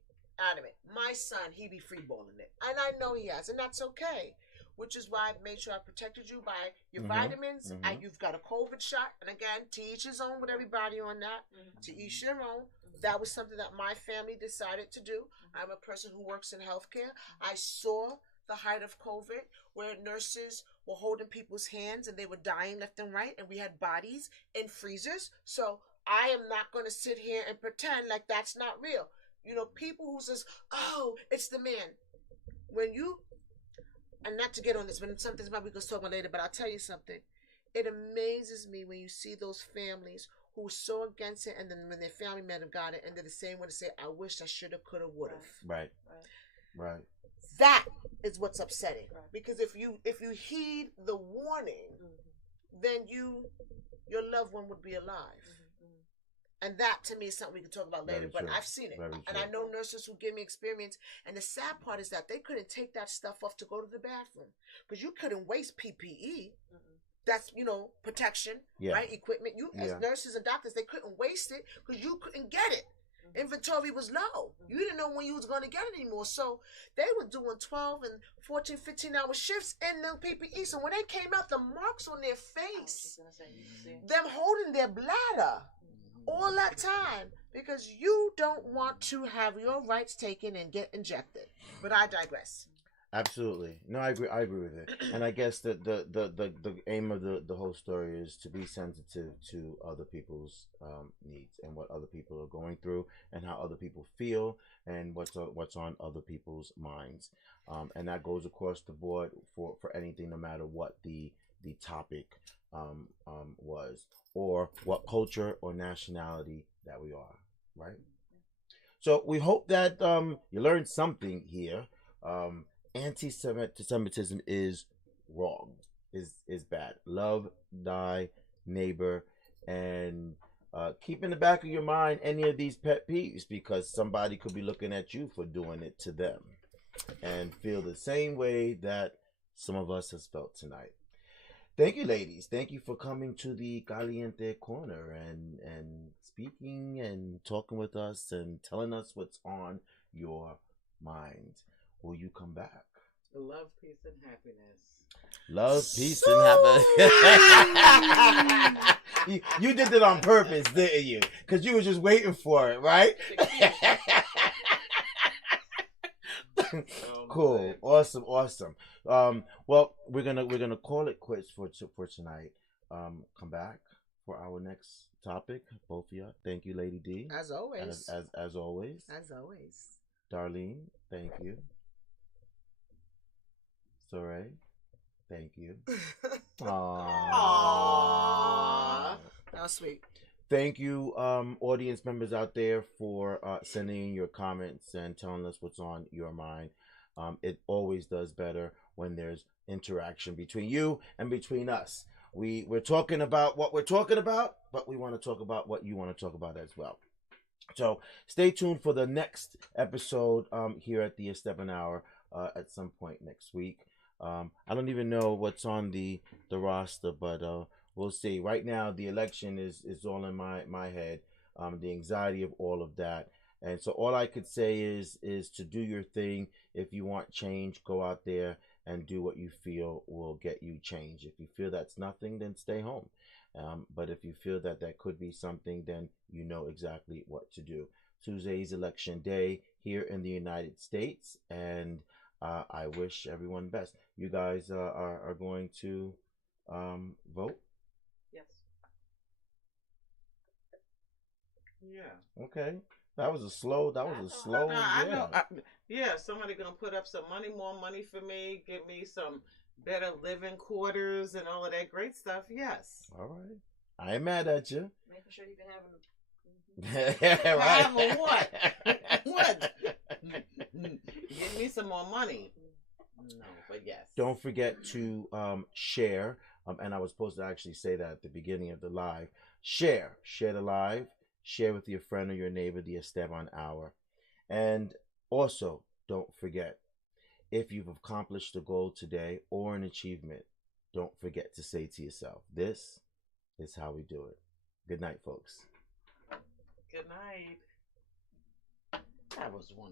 adamant. My son, he be freeballing it, and I know he has, and that's okay. Which is why I've made sure I protected you by your vitamins. You've got a COVID shot, and again, to each his own with everybody on that. To each your own. That was something that my family decided to do. I'm a person who works in healthcare. I saw the height of COVID where nurses were holding people's hands and they were dying left and right, and we had bodies in freezers. So I am not going to sit here and pretend like that's not real. People who says, "Oh, it's the man." When you, and not to get on this, but something's probably going to talk about later, but I'll tell you something. It amazes me when you see those families who were so against it, and then when their family met and got it, and they're the same one to say, "I wish I should have, could have, would have." Right. That is what's upsetting. Because if you heed the warning, then your loved one would be alive. And that to me is something we can talk about later. Very But true. I've seen it. Very And true. I know nurses who give me experience. And the sad part is that they couldn't take that stuff off to go to the bathroom. Because you couldn't waste PPE. That's, protection, Yeah. right? Equipment. You, as Yeah. nurses and doctors, they couldn't waste it because you couldn't get it. Inventory was low. You didn't know when you was going to get it anymore. So they were doing 12 and 14, 15-hour shifts in the PPE. So when they came out, the marks on their face, them holding their bladder all that time, because you don't want to have your rights taken and get injected. But I digress. Absolutely. No, I agree with it. And I guess that the aim of the whole story is to be sensitive to other people's needs and what other people are going through and how other people feel and what's on other people's minds. And that goes across the board for anything, no matter what the the topic was, or what culture or nationality that we are, right? So we hope that you learned something here. Anti-Semitism is wrong, is bad. Love thy neighbor, and keep in the back of your mind any of these pet peeves, because somebody could be looking at you for doing it to them and feel the same way that some of us has felt tonight. Thank you, ladies. Thank you for coming to the Caliente Corner and speaking and talking with us and telling us what's on your mind. Will you come back? Love, peace, and happiness. Love, peace, and happiness. You did it on purpose, didn't you? Because you were just waiting for it, right? Cool, awesome. Well, we're gonna call it quits for tonight. Come back for our next topic. Both of you, thank you, Lady D. As always. As always. As always. Darlene, thank you. Soray, thank you. Aww. That was sweet. Thank you, audience members out there, for sending in your comments and telling us what's on your mind. It always does better when there's interaction between you and between us. We're talking about what we're talking about, but we want to talk about what you want to talk about as well. So stay tuned for the next episode here at the Esteban Hour at some point next week. I don't even know what's on the roster, but we'll see. Right now, the election is all in my head. The anxiety of all of that, and so all I could say is to do your thing. If you want change, go out there and do what you feel will get you change. If you feel that's nothing, then stay home. But if you feel that could be something, then you know exactly what to do. Tuesday's election day here in the United States, and I wish everyone best. You guys are going to vote? Yes. Yeah. Okay. That was a slow. I Yeah. know. Yeah, somebody gonna put up some money, more money for me, give me some better living quarters and all of that great stuff. Yes. All right. I ain't mad at you. Making sure you can have them. Right. Have a what? What? Give me some more money. No, but yes. Don't forget to share. And I was supposed to actually say that at the beginning of the live. Share the live. Share with your friend or your neighbor the Esteban Hour. And also, don't forget, if you've accomplished a goal today or an achievement, don't forget to say to yourself, this is how we do it. Good night, folks. Good night. That was wonderful.